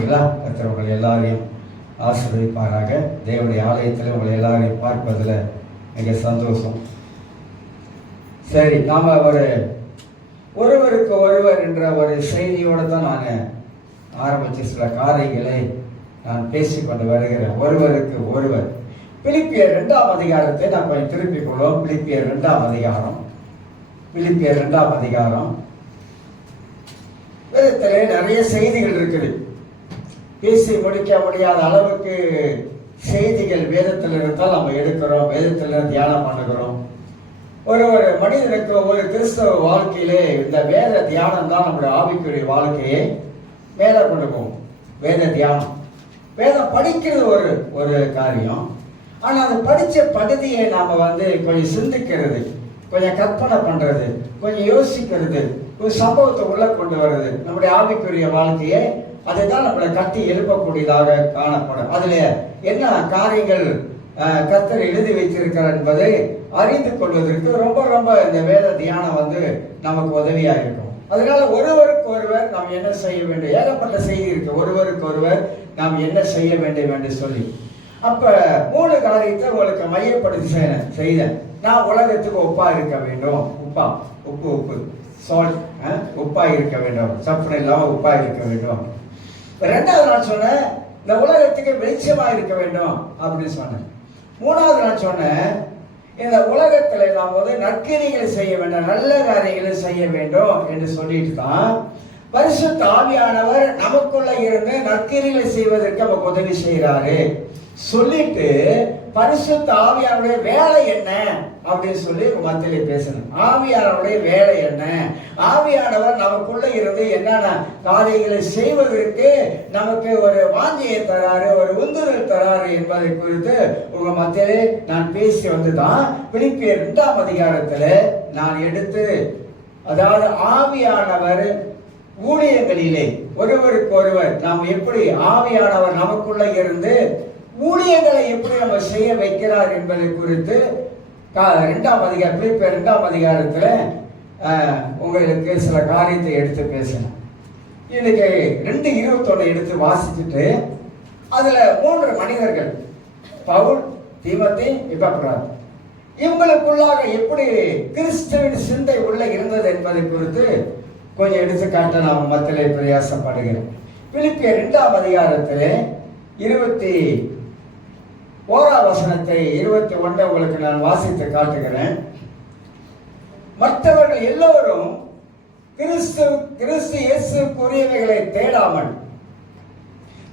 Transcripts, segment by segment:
இருக்கிறீங்களா? கர்த்தர் உங்களை எல்லாரையும் ஆசீர்வதிப்பாராக. தேவனுடைய ஆலயத்தில் உங்களை எல்லாரையும் பார்ப்பதில் மிக சந்தோஷம். சரி, நாம் ஒருவருக்கு ஒருவர் என்ற ஒரு செய்தியோடு தான் நான் ஆரம்பித்து சில காரியங்களை நான் பேசிக்கொண்டு வருகிறேன். ஒருவருக்கு ஒருவர். பிலிப்பியர் 2ஆம் அதிகாரத்தை நான் கொஞ்சம் திருப்பிக் கொள்வோம். பிலிப்பியர் 2ஆம் அதிகாரம். வேதத்திலே நிறைய செய்திகள் இருக்குது. பேசி முடிக்க முடியாத அளவுக்கு செய்திகள் வேதத்தில் இருந்தால் நம்ம எடுக்கிறோம், வேதத்தில் தியானம் பண்ணுகிறோம். ஒரு மனிதனுக்கு ஒரு கிறிஸ்தவ வாழ்க்கையிலே இந்த வேத தியானம் தான் நம்முடைய ஆவிக்குரிய வாழ்க்கையை மேலே கொண்டு போகும். வேத தியானம், வேதம் படிக்கிறது ஒரு காரியம். ஆனால் அது படித்த பகுதியை நாம் கொஞ்சம் சிந்திக்கிறது, கொஞ்சம் கற்பனை பண்ணுறது, கொஞ்சம் யோசிக்கிறது, ஒரு சம்பவத்தை உள்ள கொண்டு வர்றது நம்முடைய ஆவிக்குரிய வாழ்க்கையை அதை தான் நம்மளை கட்டி எழுப்பக்கூடியதாக காணப்படும். அதில் என்ன காரியங்கள் கர்த்தர் எழுதி வைத்திருக்கிறார் என்பதை அறிந்து கொள்வதற்கு ரொம்ப ரொம்ப இந்த வேத தியானம் நமக்கு உதவியாக இருக்கும். அதனால ஒருவருக்கு ஒருவர் நாம் என்ன செய்ய வேண்டும், ஏகப்பட்ட செய்தி இருக்கு. ஒருவருக்கு ஒருவர் நாம் என்ன செய்ய வேண்டும் என்று சொல்லி அப்ப 3 காரியத்தை உங்களுக்கு மையப்படுத்தி செய்தேன். நான் உலகத்துக்கு ஒப்பா இருக்க வேண்டும். உப்பு சால்ட், உப்பா இருக்க வேண்டும், சப்புனை இல்லாமல் உப்பா இருக்க வேண்டும். 2வது நான் சொன்னேன் இந்த உலகத்துக்கு வெளிச்சமா இருக்க வேண்டும் அப்படின்னு சொன்னேன். 3வது நான் சொன்னேன் இந்த உலகத்துல நாம் நற்கிரிகளை செய்ய வேண்டும், நல்ல காரியங்களை செய்ய வேண்டும் என்று சொல்லிட்டு தான் பரிசுத்த ஆவியானவர் நமக்குள்ள இருந்து நற்கிரிகளை செய்வதற்கு நமக்கு உதவி செய்யறாரு சொல்லிட்டு பரிசுத்த ஆவியானுடைய வேலை என்ன அப்படின்னு சொல்லி மத்தியிலே பேசணும். ஆவியானவருடைய வேலை என்ன, ஆவியானவர் நமக்குள்ள இருந்து என்னென்ன காரியங்களை செய்வதற்கு நமக்கு ஒரு வாஞ்சியை தராரு, ஒரு உந்துதல் தராரு என்பதை குறித்து உங்க மத்தியிலே நான் பேசி வந்துதான் பிலிப்பியர் 2ஆம் அதிகாரத்துல நான் எடுத்து, அதாவது ஆவியானவர் ஊழியங்களிலே ஒருவருக்கு ஒருவர் நாம் எப்படி ஆவியானவர் நமக்குள்ள இருந்து ஊழியங்களை எப்படி நம்ம செய்ய வைக்கிறார் என்பதை குறித்து 2ஆம் அதிகாரம் பிலிப்பியர் 2ஆம் அதிகாரத்துல உங்களுக்கு சில காரியத்தை எடுத்து பேசணும். இன்னைக்கு 2:21 எடுத்து வாசிச்சுட்டு அதுல 3 மனிதர்கள் பவுல், தீமோத்தே, எபப்ராத் இவங்களுக்குள்ளாக எப்படி கிறிஸ்துவின் சிந்தை உள்ள இருந்தது என்பதை குறித்து கொஞ்சம் எடுத்துக்காட்ட நாம் மத்தியிலே பிரயாசப்படுகிறோம். பிலிப்பியர் 2ஆம் அதிகாரத்திலே 21ஆம் வசனத்தை 21 உங்களுக்கு நான் வாசித்து காட்டுகிறேன். மற்றவர்கள் எல்லோரும் கிறிஸ்து இயேசுக்குரியவைகளை தேடாமல்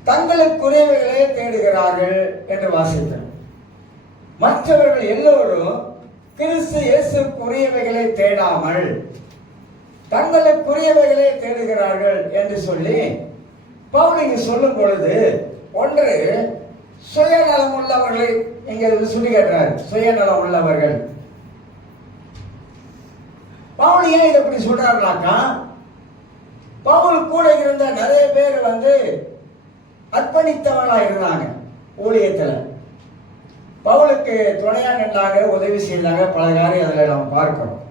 தங்களுக்குரியவைகளே தேடுகிறார்கள் என்று வாசித்தேன். மற்றவர்கள் எல்லோரும் கிறிஸ்து இயேசுக்குரியவைகளை தேடாமல் தங்களுக்குரியவைகளே தேடுகிறார்கள் என்று சொல்லி பவுல் இங்கு சொல்லும் பொழுது, ஒன்று சுயநலம் உள்ளவர்களை இங்க சுட்டி காட்டுறார். சுயநலம் உள்ளவர்கள். பவுல் ஏன் இதை இப்படி சொல்றாருனாக்கா, பவுல் கூட இருந்த நிறைய பேர் அர்ப்பணித்தவங்களா இருந்தாங்க ஊழியத்துல. பவுலுக்கு துணையா நின்றாங்க, உதவி செய்தாங்க, பல காரியம் அதுல நம்ம பார்க்கிறோம்.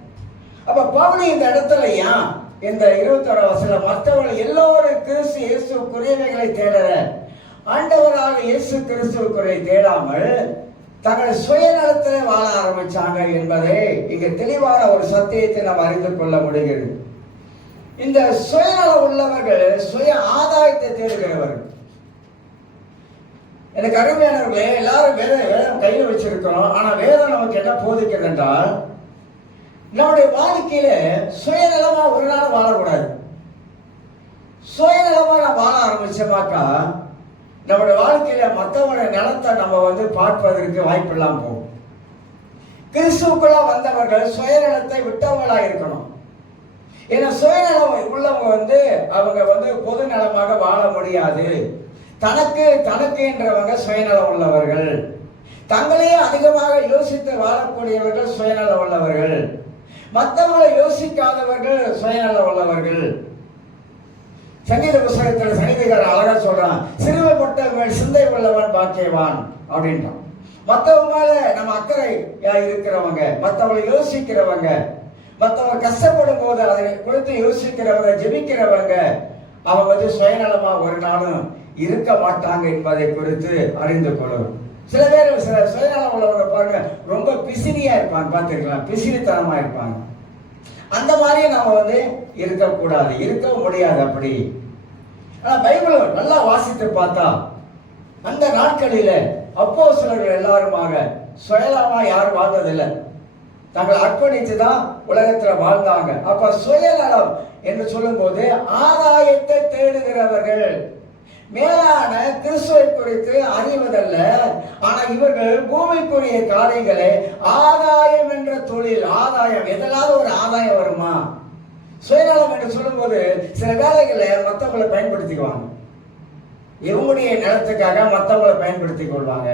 அப்ப பவுல் இந்த இடத்துல ஏன் இந்த 21ஆம் வசனம் மற்றவர்கள் எல்லோரும் கிறிஸ்து இயேசுக்குரியவைகளை தேடற ஆண்டவராக இயேசு கிறிஸ்துவுக்குரிய தேடாமல் தங்கள் சுயநலத்தில் வாழ ஆரம்பிச்சாங்க என்பதை இங்க தெளிவான ஒரு சத்தியத்தை நாம் அறிந்து கொள்ள முடிகிறது. இந்த சுயநலம் உள்ளவர்கள் சுய ஆதாயத்தை தேடுகிறவர்கள். எனக்கு அருமையானவர்களே, எல்லாரும் வேதம் கையில் வச்சிருக்கிறோம். ஆனா வேதம் நமக்கு என்ன போதிக்கிறது என்றால், நம்முடைய வாழ்க்கையில சுயநலமா ஒரு நாள் வாழக்கூடாது. சுயநலமா நான் வாழ ஆரம்பிச்சோமாக்கா நம்முடைய வாழ்க்கையில மற்றவங்களுடைய நலத்தை நம்ம பார்ப்பதற்கு வாய்ப்பு இல்லாம போகும். கிறிஸ்துவுக்குள்ள வந்தவர்கள் சுயநலத்தை விட்டவங்களா இருக்கணும். ஏன்னா சுயநலம் உள்ளவங்க அவங்க பொது நலமாக வாழ முடியாது. தனக்கு என்றவங்க சுயநலம் உள்ளவர்கள். தங்களையே அதிகமாக யோசித்து வாழக்கூடியவர்கள் சுயநலம் உள்ளவர்கள். மற்றவங்களை யோசிக்காதவர்கள் சுயநலம் உள்ளவர்கள். சங்கீத புஸ்தகத்தில் சங்கீதக்காரன் அழகா சொல்றான், சிறுமைப்பட்ட சிந்தை உள்ளவன் பாக்கியவான் அப்படின்றான். மற்றவங்க மேல நம்ம அக்கறை இருக்கிறவங்க, மற்றவங்களை யோசிக்கிறவங்க, மற்றவங்க கஷ்டப்படும் போது அதை குறித்து யோசிக்கிறவங்க, ஜெபிக்கிறவங்க, அவங்க சுயநலமா ஒரு நாளும் இருக்க மாட்டாங்க என்பதை குறித்து அறிந்து கொள்ளும். சில பேர் சில சுயநலம் உள்ளவங்க பாருங்க, ரொம்ப பிசினியா இருப்பாங்க, பார்த்துக்கலாம், பிசினித்தனமா இருப்பாங்க. அந்த மாதிரியே நாம இருக்கக்கூடாது, இருக்க முடியாது அப்படி. ஆனா பைபிள் நல்லா வாசித்து பார்த்தா அந்த நாட்களில அப்போஸ்தலர்கள் எல்லாருமாக சுயநலமா யாரும் வாழ்ந்ததில்லை, தங்களை அர்ப்பணித்து தான் உலகத்துல வாழ்ந்தாங்க. அப்ப சுயநலம் என்று சொல்லும் போது ஆதாயத்தை தேடுகிறவர்கள், மேலான கிறிஸ்துவை குறித்து அறிவதல்ல, ஆனா இவர்கள் பூமிக்குரிய காரியங்களை ஆதாயம் என்ற தொழில், ஆதாயம் எதனால ஒரு ஆதாயம் வருமா? சுயநலம் என்று சொல்லும் போது சில வேலைகளை மற்றவங்களை பயன்படுத்திக்குவாங்க, இவங்களுடைய நிலத்துக்காக மற்றவங்களை பயன்படுத்திக் கொள்வாங்க.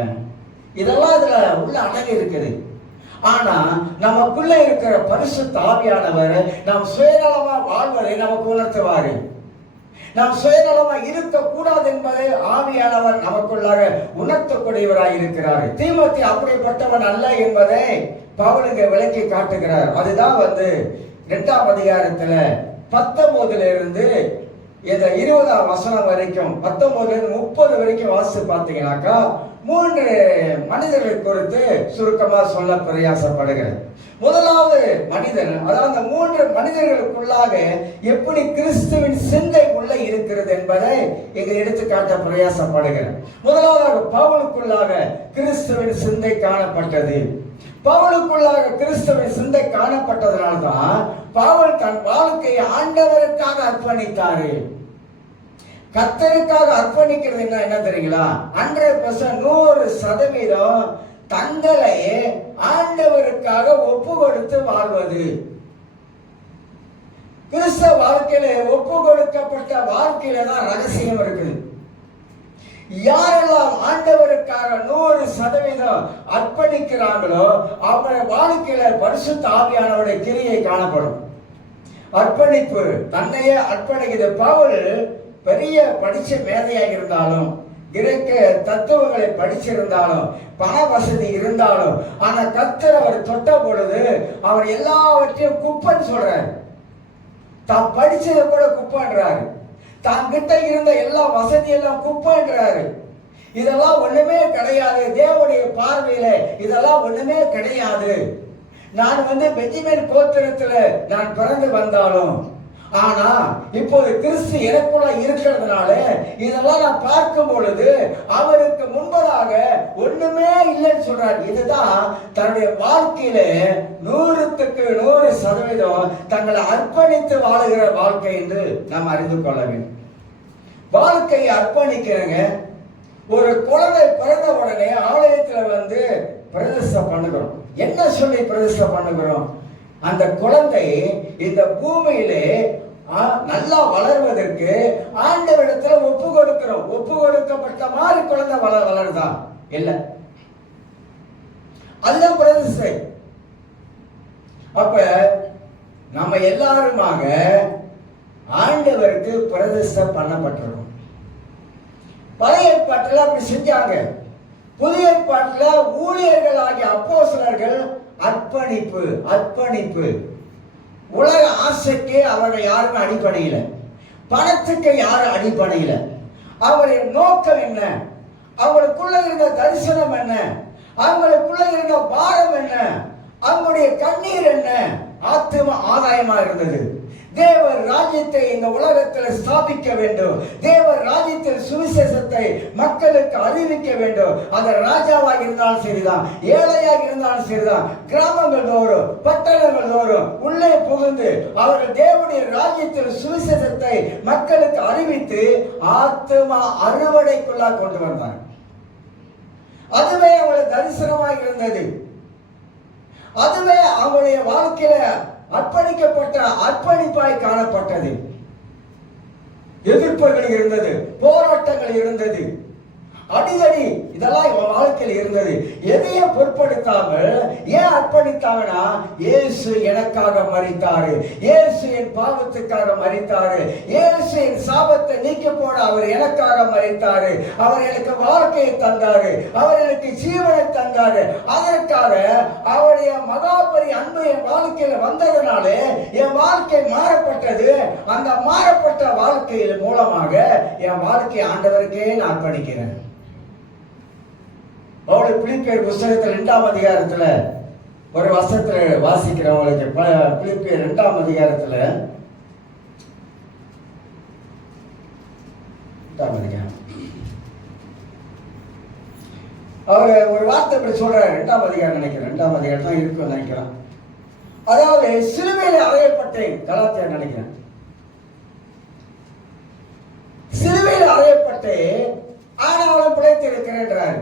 இதெல்லாம் இதுல உள்ள அடங்கி இருக்குது. ஆனா நமக்குள்ள இருக்கிற பரிசுத்த ஆவியானவர் நாம் சுயநலமா வாழ்வதை நமக்கு உணர்த்துவாரு. நாம் சுயநலமா இருக்க கூடாது என்பதை ஆவியானவர் நமக்குள்ளாக உணர்த்தக்கூடியவராய் இருக்கிறார். தீமோத்தேயு அப்படிப்பட்டவன் அல்ல என்பதை பவுல் இங்க விளக்கி காட்டுகிறார். அதுதான் 2ஆம் அதிகாரத்துல 19 இருந்து இந்த 20ஆம் வசனம் வரைக்கும், 19 இருந்து 30 வரைக்கும் வாசித்து பார்த்தீங்கன்னாக்கா 3 மனிதர்கள் குறித்து சுருக்கமா சொல்ல பிரயாசப்படுகிறது. முதலாவது மனிதன், அதாவது அந்த 3 மனிதர்களுக்குள்ளாக எப்படி கிறிஸ்துவின் சிந்தை உள்ள இருக்கிறது என்பதை இங்கு எடுத்து காட்ட பிரயாசப்படுகிறது. முதலாவதாக பவுலுக்குள்ளாக கிறிஸ்துவின் சிந்தை காணப்பட்டது. பவுலுக்குள்ளாக கிறிஸ்துவின் சிந்தை காணப்பட்டதனால்தான் பவுல் தன் வாழ்க்கையை ஆண்டவருக்காக அர்ப்பணித்தாரு. கர்த்தருக்காக அர்ப்பணிக்கிறது என்ன தெரியுங்களா? 100% 100% தங்களை ஆண்டவருக்காக ஒப்பு கொடுத்து வாழ்வது. கிறிஸ்தவ வாழ்க்கையில ஒப்பு கொடுக்கப்பட்ட வாழ்க்கையில தான் ரகசியம் இருக்குது. யாரெல்லாம் ஆண்டவருக்காக 100% அர்ப்பணிக்கிறாங்களோ அவங்க வாழ்க்கையில பரிசுத்த ஆவியானவருடைய கிரியை காணப்படும். அர்ப்பணிப்பு, தன்னையே அர்ப்பணிக்கிறது. பவுல் பெரிய படிச்ச மேதையாக இருந்தாலும், கிரேக்க தத்துவங்களை படிச்சிருந்தாலும், பண வசதி இருந்தாலும், ஆனா கர்த்தர் அவர் தொட்ட பொழுது அவர் எல்லாவற்றையும் குப்பைன்னு சொல்றாரு. தான் படிச்சதை கூட குப்பைன்றாரு. தான் கிட்ட இருந்த எல்லா வசதியெல்லாம் குப்பைன்றாரு. இதெல்லாம் ஒண்ணுமே கிடையாது, தேவனுடைய பார்வையில இதெல்லாம் ஒண்ணுமே கிடையாது. நான் பெஞ்சமின் கோத்திரத்துல நான் பிறந்து வந்தாலும், ஆனா இப்போது கிறிஸ்து எனக்குள்ள இருக்கிறதுனால இதெல்லாம் நான் பார்க்கும் பொழுது அவருக்கு முன்பதாக ஒண்ணுமே இல்லைன்னு சொல்றாரு. இதுதான் தன்னுடைய வாழ்க்கையில 100க்கு 100% தங்களை அர்ப்பணித்து வாழுகிற வாழ்க்கை என்று நாம் அறிந்து கொள்ள வேண்டும். வாழ்க்கையை அர்ப்பணிக்கிறங்க. ஒரு குழந்தை பிறந்த உடனே ஆலயத்துல பிரதிஷ்டை பண்ணுகிறோம். என்ன சொல்லி பிரதிஷ்டை பண்ணுகிறோம்? அந்த குழந்தை இந்த பூமியிலே நல்லா வளர்வதற்கு ஆண்டவரிடத்துல ஒப்பு கொடுக்கிறோம். ஒப்பு கொடுக்கப்பட்ட மாதிரி குழந்தை வளருதா? இல்ல, அதுதான் பிரதிஷ்டை. அப்ப நம்ம எல்லாருமாக ஆண்டவருக்கு பிரதிஷ்டை பண்ணப்பட்டிருக்கோம். பழைய ஏற்பாட்டில் அப்படி செஞ்சாங்க. புதிய ஏற்பாட்டில் ஊழியர்களாகிய அப்போஸ்தலர்கள் அர்ப்பணிப்பு, அர்ப்பணிப்பு. உலக ஆசைக்கு அவர்கள் யாருமே அடிப்படையில, பணத்துக்கு யாரும் அடிப்படையில. அவருடைய நோக்கம் என்ன? அவங்களுக்குள்ள இருந்த தரிசனம் என்ன? அவங்களுக்குள்ள இருந்த பாரம் என்ன? அவங்களுடைய கண்ணீர் என்ன? ஆத்தும ஆதாயமா இருந்தது. தேவர் ராஜ்யத்தை இந்த உலகத்தில் ஸ்தாபிக்க வேண்டும். தேவர் ராஜ்யத்தில் சுவிசேஷத்தை மக்களுக்கு அறிவிக்க வேண்டும். அது ராஜாவாக இருந்தாலும் சரிதான், ஏழையாக இருந்தாலும் சரிதான், கிராமங்கள் தோறும் பட்டணங்கள் தோறும் உள்ளே புகுந்து அவர்கள் தேவனுடைய ராஜ்யத்தில் சுவிசேஷத்தை மக்களுக்கு அறிவித்து ஆத்தும அறுவடைக்குள்ளாக கொண்டு வந்தார். அதுவே அவங்களுக்கு தரிசனமாக இருந்தது. அதுவே அவங்களுடைய வாழ்க்கையில அர்ப்பணிக்கப்பட்ட அர்ப்பணிப்பாய் காணப்பட்டது. எதிர்ப்புகள் இருந்தது, போராட்டங்கள் இருந்தது, அடிதடி இதெல்லாம் இவன் வாழ்க்கையில் இருந்தது. எதையும் பொருட்படுத்தாமல் ஏன் அர்ப்பணித்தாங்கன்னா, இயேசு எனக்காக மரித்தாரு, இயேசு என் பாவத்துக்காக மரித்தாரு, இயேசு என் சாபத்தை நீக்கி போட அவர் எனக்காக மரித்தாரு, அவர் எனக்கு வாழ்க்கையை தந்தாரு, அவர் எனக்கு ஜீவனை தந்தாரு. அதற்காக அவருடைய மகாபரி அன்பு என் வாழ்க்கையில் வந்ததனாலே என் வாழ்க்கை மாறப்பட்டது. அந்த மாறப்பட்ட வாழ்க்கையின் மூலமாக என் வாழ்க்கையை ஆண்டவருக்கே நான் அர்ப்பணிக்கிறேன். பவுல் பிலிப்பியர் புத்தகத்தில் 2ஆம் அதிகாரத்துல ஒரு வசனத்துல வாசிக்கிறவங்களுக்கு, பிலிப்பியர் 2ஆம் அதிகாரத்துல 2ஆம் அதிகாரம் அவர் ஒரு வார்த்தை இப்படி சொல்றாரு. 2ஆம் அதிகாரம் நினைக்கிறேன், 2ஆம் அதிகாரம் தான் இருக்கும் நினைக்கிறேன். அதாவது சிலுவையில் அறையப்பட்டேன், கலாத்தியர் நினைக்கிறேன், சிலுவையில் அறையப்பட்டேன் ஆனாலும் பிழைத்திருக்கிறேன்.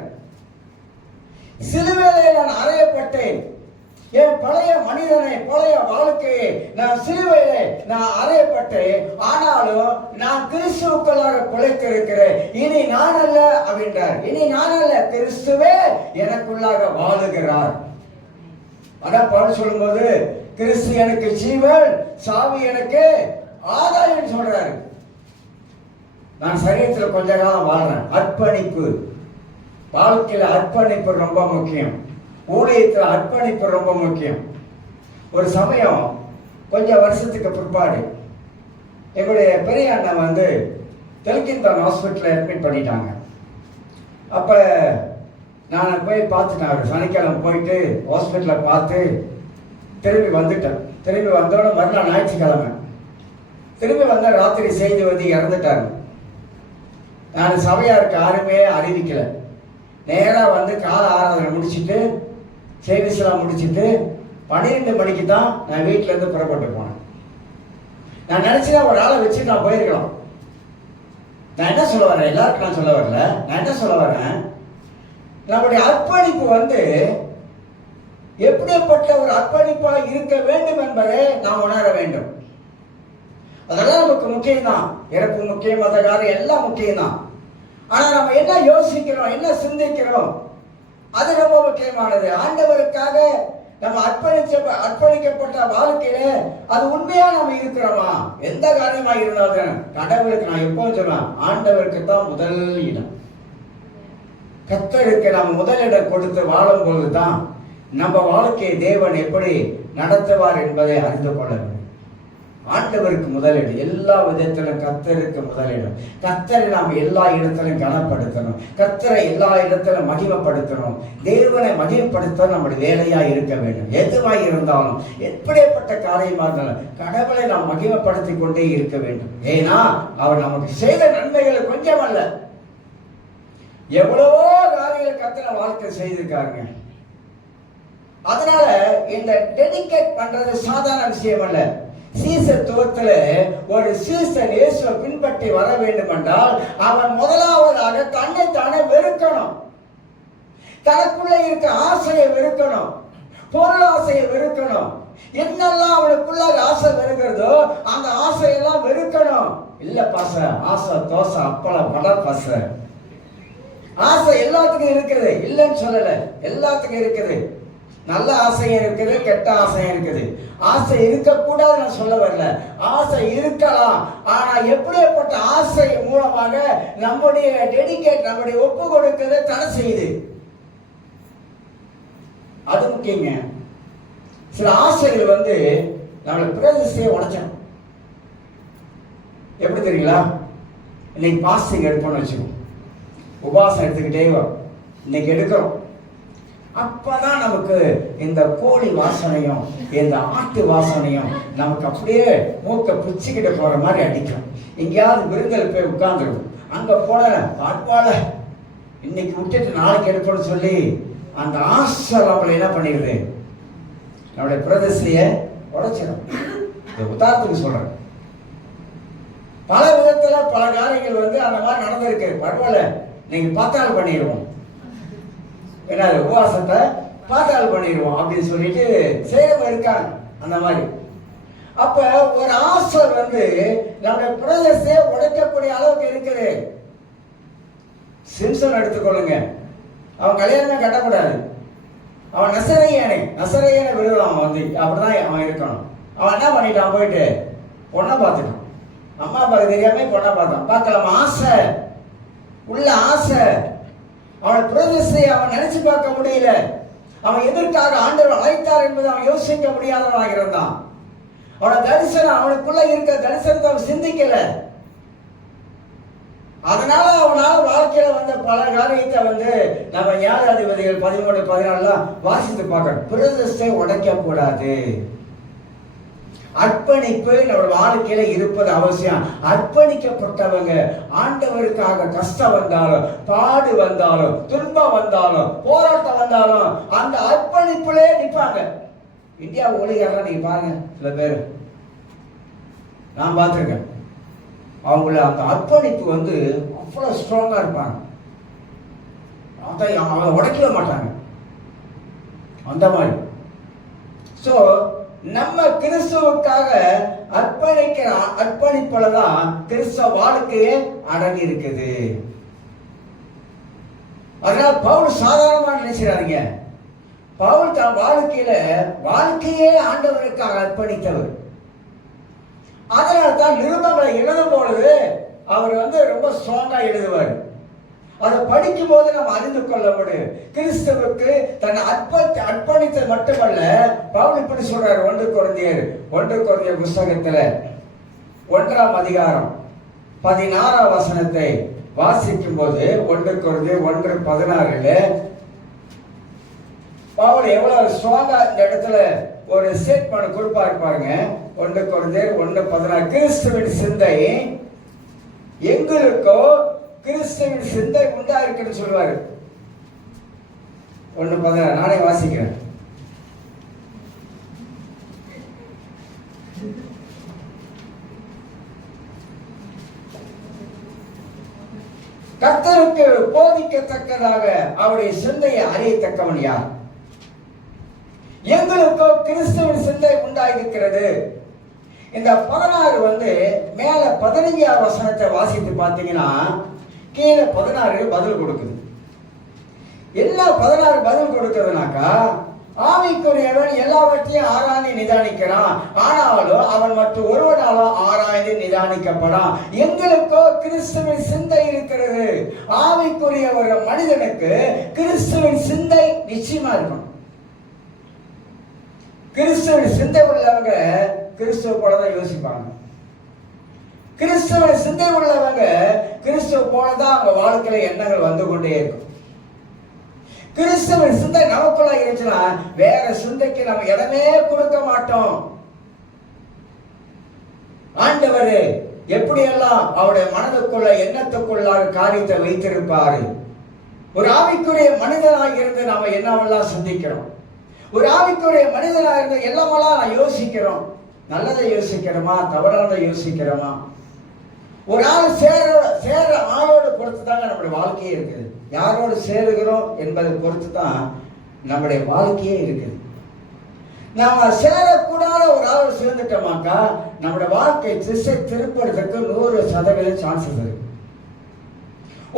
சிலுவையிலே நான் அறையப்பட்டேன், என் பழைய மனிதனை, பழைய வாழ்க்கையை நான் சிலுவையிலே நான் அறையப்பட்டேன், ஆனாலும் நான் கிறிஸ்துவுக்குள்ளாக பிழைத்திருக்கிறேன். இனி நான் அல்ல அப்படின்றார். இனி நான் அல்ல, கிறிஸ்துவே எனக்குள்ளாக வாழுகிறார். அதான் பவுல் சொல்லும்போது கிறிஸ்து எனக்கு ஜீவன், சாவி எனக்கு ஆதாயம் சொல்றாரு. நான் சரீரத்தில் கொஞ்ச காலம் வாழ்றேன். அர்ப்பணிப்பு, வாழ்க்கையில் அர்ப்பணிப்பு ரொம்ப முக்கியம். ஊழியத்தில் அர்ப்பணிப்பு ரொம்ப முக்கியம். ஒரு சமயம் கொஞ்சம் வருஷத்துக்கு பிற்பாடு எங்களுடைய பெரிய அண்ணன் வந்து தெலுங்கின்தான் ஹாஸ்பிட்டலில் அட்மிட் பண்ணிட்டாங்க. அப்போ நான் போய் பார்த்துட்டேன். அவர் சனிக்கிழமை போயிட்டு ஹாஸ்பிட்டலில் பார்த்து திரும்பி வந்துட்டேன். திரும்பி வந்தோட மறுநாள் ஞாயிற்றுக்கிழமை திரும்பி வந்த ராத்திரி செய்தி வந்து இறந்துட்டாங்க. நான் சபையாருக்கு யாருமே அறிவிக்கலை. நேராக வந்து கால ஆராதனை முடிச்சுட்டு சேவிஸ்லாம் முடிச்சுட்டு 12 மணிக்கு தான் நான் வீட்டிலேருந்து புறப்பட்டு போனேன். நான் நினச்சிதான் ஒரு ஆளை வச்சு நான் போயிருக்கலாம். நான் என்ன சொல்ல வரேன், எல்லாருக்கும் நான் சொல்ல வரல, நான் என்ன சொல்ல வரேன், நம்முடைய அர்ப்பணிப்பு வந்து எப்படிப்பட்ட ஒரு அர்ப்பணிப்பாக இருக்க வேண்டும் என்பதை நாம் உணர வேண்டும். அதெல்லாம் நமக்கு முக்கியம்தான். இறப்பு முக்கியம், மத காரியம் எல்லாம் முக்கியம்தான். ஆனா நம்ம என்ன யோசிக்கிறோம், என்ன சிந்திக்கிறோம், அது ரொம்ப முக்கியமானது. ஆண்டவருக்காக நம்ம அர்ப்பணிக்கப்பட்ட வாழ்க்கையில அது உண்மையா நம்ம இருக்கிறோமா? எந்த காரியமா இருந்தாலும் கடவுளுக்கு நான் எப்பவும் சொல்லுவேன், ஆண்டவருக்கு தான் முதல் இடம். கர்த்தருக்கு நம்ம முதலிடம் கொடுத்து வாழும் பொழுதுதான் நம்ம வாழ்க்கையை தேவன் எப்படி நடத்துவார் என்பதை அறிந்து கொள்ள வேண்டும். ஆண்டவருக்கு முதலிடம், எல்லா விதத்திலும் கர்த்தருக்கு முதலிடம். கர்த்தரை நாம் எல்லா இடத்திலும் கனப்படுத்தணும், கர்த்தரை எல்லா இடத்திலும் மகிமைப்படுத்தணும். தேவனை மகிமைப்படுத்த நம்முடைய வேலையா இருக்க வேண்டும். எதுவாய் இருந்தாலும், எப்படிப்பட்ட காரியமாக இருந்தாலும் கடவுளை நாம் மகிமைப்படுத்தி கொண்டே இருக்க வேண்டும். ஏன்னா அவர் நமக்கு செய்த நன்மைகளை கொஞ்சம் அல்ல, எவ்வளவோ காரியங்கள் கர்த்தரை வாழ்க்கை செய்திருக்காருங்க. அதனால இந்த டெடிகேட் பண்றது சாதாரண விஷயம் அல்ல. சீசத்துவத்தில் ஒரு சீசன் இயேசுவை பின்பற்றி வர வேண்டும் என்றால் அவன் முதலாவதாக தன்னைத்தானே வெறுக்கணும். தனக்குள்ள இருக்க ஆசையை வெறுக்கணும், பொருளாசையை வெறுக்கணும். என்னெல்லாம் அவனுக்குள்ள ஆசை வெறுக்கிறதோ அந்த ஆசையெல்லாம் வெறுக்கணும். இல்ல பாச, ஆசை தோசை அப்பளம் வடை பாச, ஆசை எல்லாத்துக்கும் இருக்குது, இல்லைன்னு சொல்லல, எல்லாத்துக்கும் இருக்குது. நல்ல ஆசையும் இருக்குது, கெட்ட ஆசையும் இருக்குது. ஆசை இருக்கக்கூடாது நான் சொல்ல வரல, ஆசை இருக்கலாம். ஆனா எப்படிப்பட்ட ஆசை மூலமாக நம்முடைய டெடிகேட், நம்முடைய ஒப்பு கொடுக்கிறத தடை செய்யுது, அது முக்கியங்க. சில ஆசைகள் வந்து நம்மளை பிரதிஷ்டையை உடைச்சோம். எப்படி தெரியுங்களா? இன்னைக்கு பாஸ்டிங் எடுப்போம்னு வச்சுக்கோம், உபவாசம் எடுத்துக்கிட்டே வரும். இன்னைக்கு எடுக்கிறோம், அப்பதான் நமக்கு இந்த கோழி வாசனையும் இந்த ஆட்டு வாசனையும் நமக்கு அப்படியே மூக்க பிச்சுக்கிட்டு போற மாதிரி அடிக்கும். எங்கேயாவது விருந்தில் போய் உட்கார்ந்துடும், அங்க போன பாட்பால இன்னைக்கு விட்டுட்டு நாளைக்கு எடுப்போம்னு சொல்லி அந்த ஆசை நம்மளை என்ன பண்ணிடுது, நம்மளுடைய பிரதிஷ்டையை உடைச்சிடும். உதாரணத்துக்கு சொல்றேன், பல விதத்துல பல காரியங்கள் வந்து அந்த மாதிரி நடந்திருக்கு. பரவாயில்ல, நீங்க பார்த்தால் பண்ணிடுவோம், என்ன உபவாசத்தை பார்த்தால் பண்ணிடுவோம் அப்படின்னு சொல்லிட்டு செய்யறவங்க இருக்காங்க. அந்த மாதிரி அப்ப ஒரு ஆசை வந்து நம்முடைய பிரதேசத்தை உடைக்கக்கூடிய அளவுக்கு இருக்குது. சிம்சன் எடுத்துக்கொள்ளுங்க, அவன் கல்யாணமே கட்டக்கூடாது. அவன் நசரேயனை விருதலாம். அவன் வந்து அப்படிதான் அவன் இருக்கணும். அவன் என்ன பண்ணிட்டான், போயிட்டு பொண்ணை பார்த்துட்டான். அம்மா அப்பாவுக்கு தெரியாம பொண்ணை பார்த்தான். பார்க்கலாம் ஆசை உள்ள ஆசை. அவனை பிரதிஷ்டை அவன் நினைச்சு பார்க்க முடியல. அவன் எதற்காக ஆண்டவர் அழைத்தார் என்பதை அவன் யோசிக்க முடியாதவனாக இருந்தான். அவனோட தரிசனம், அவனுக்குள்ள இருக்க தரிசனத்தை அவன் சிந்திக்கல. அதனால அவனால வாழ்க்கையில வந்த பல காரியத்தை வந்து நம்ம நியாயாதிபதிகள் 13-14 வாசித்து பார்க்கணும். பிரதிஷ்டை உடைக்க கூடாது. அர்ப்பணிப்பு நம்ம வாழ்க்கையில இருப்பது அவசியம். அர்ப்பணிக்கப்பட்டவங்க ஆண்டவருக்காக கஷ்டம் வந்தாலும், பாடு வந்தாலும், துன்பம் வந்தாலும், போராட்டம் வந்தாலும் அந்த அர்ப்பணிப்புலே நிற்பாங்க. இந்தியா ஊழியர்லாம் நீங்க பாருங்க, சில பேர் நான் பார்த்துருக்கேன். அவங்கள அந்த அர்ப்பணிப்பு வந்து அவ்வளவு ஸ்ட்ராங்கா இருப்பாங்க. அவங்க உடைக்கவே மாட்டாங்க அந்த மாதிரி. சோ நம்ம கிறிஸ்துவுக்காக அர்ப்பணிக்கிற அர்ப்பணிப்புலதான் கிறிஸ்தவ வாழ்க்கையே அடங்கி இருக்குது. அதனால பவுல் சாதாரணமா நினைச்சிடாதீங்க. பவுல் தன் வாழ்க்கையே ஆண்டவருக்காக அர்ப்பணித்தவர். அதனால தான் நிருபங்களை எழுதும் பொழுது அவர் வந்து ரொம்ப ஸ்ட்ராங்கா எழுதுவார். அதை படிக்கும் போது நம்ம அறிந்து கொள்ள முடியும். கிறிஸ்துவுக்கு தன்னை அர்ப்பணித்த மட்டுமல்ல, பவுல் இப்படி சொல்றாரு. 1 கொரிந்தியர் புஸ்தகத்துல 1ஆம் அதிகாரம் 16ஆம் வசனத்தை வாசிக்கும் போது 1 கொரிந்தியர் 1:16 பவுல் எவ்வளவு ஸ்ட்ராங்கா இந்த இடத்துல ஒரு ஸ்டேட்மெண்ட் கொடுப்பாரு பாருங்க. 1 கொரிந்தியர் 1:16 கிறிஸ்துவின் சிந்தை எங்களுக்கோ கிறிஸ்துவின் சிந்தை உண்டா இருக்குன்னு சொல்லுவாரு. 1:16 நானே வாசிக்கிறேன். கர்த்தருக்கு போதிக்கத்தக்கதாக அவருடைய சிந்தையை அறியத்தக்கவன் யார்? எங்களுக்கோ கிறிஸ்துவின் சிந்தை உண்டாயிருக்கிறது. இந்த 16 வந்து மேல 15ஆம் வசனத்தை வாசித்து பார்த்தீங்கன்னா கீழே 16 பதில் கொடுக்குது. எல்லா 16 பதில் கொடுக்குதுனாக்கா, ஆவிக்குரியவன் எல்லாவற்றையும் ஆராய்ந்து நிதானிக்கிறான், ஆனாலும் அவன் மற்ற ஒருவனாலும் ஆராய்ந்து நிதானிக்கப்படான். எங்களுக்கோ கிறிஸ்துவின் சிந்தை இருக்கிறது. ஆவிக்குரிய ஒரு மனிதனுக்கு கிறிஸ்துவின் சிந்தை நிச்சயமா இருக்கும். கிறிஸ்துவின் சிந்தை உள்ளவங்க கிறிஸ்துவ போலதான் யோசிப்பாங்க. கிறிஸ்துவ சிந்தை உள்ளவங்க கிறிஸ்துவ போலதான் அவங்க வாழ்க்கையில எண்ணங்கள் வந்து கொண்டே இருக்கும். கிறிஸ்துவின் சிந்தை நமக்குள்ள இருந்துச்சுன்னா வேற சிந்தைக்கு நம்ம இடமே கொடுக்க மாட்டோம். ஆண்டவர் எப்படியெல்லாம் அவருடைய மனதுக்குள்ள எண்ணத்துக்குள்ளாக காரியத்தை வைத்திருப்பாரு. ஒரு ஆவிக்குரிய மனிதனாக இருந்து நாம என்னவெல்லாம் சிந்திக்கிறோம். ஒரு ஆவிக்குரிய மனிதனாக இருந்து எல்லாமெல்லாம் நான் யோசிக்கிறோம். நல்லதை யோசிக்கிறோமா, தவறானதை யோசிக்கிறோமா? ஒரு ஆள் சேர ஆளோடு பொறுத்து தாங்க நம்முடைய வாழ்க்கையே இருக்குது. யாரோடு சேருகிறோம் என்பதை பொறுத்து தான் நம்முடைய வாழ்க்கையே இருக்குது. நாம சேரக்கூடாத ஒரு ஆள் சேர்ந்துட்டோமாக்கா நம்முடைய வாழ்க்கை திசை திருப்பறதுக்கு 100% சான்சஸ் இருக்கு.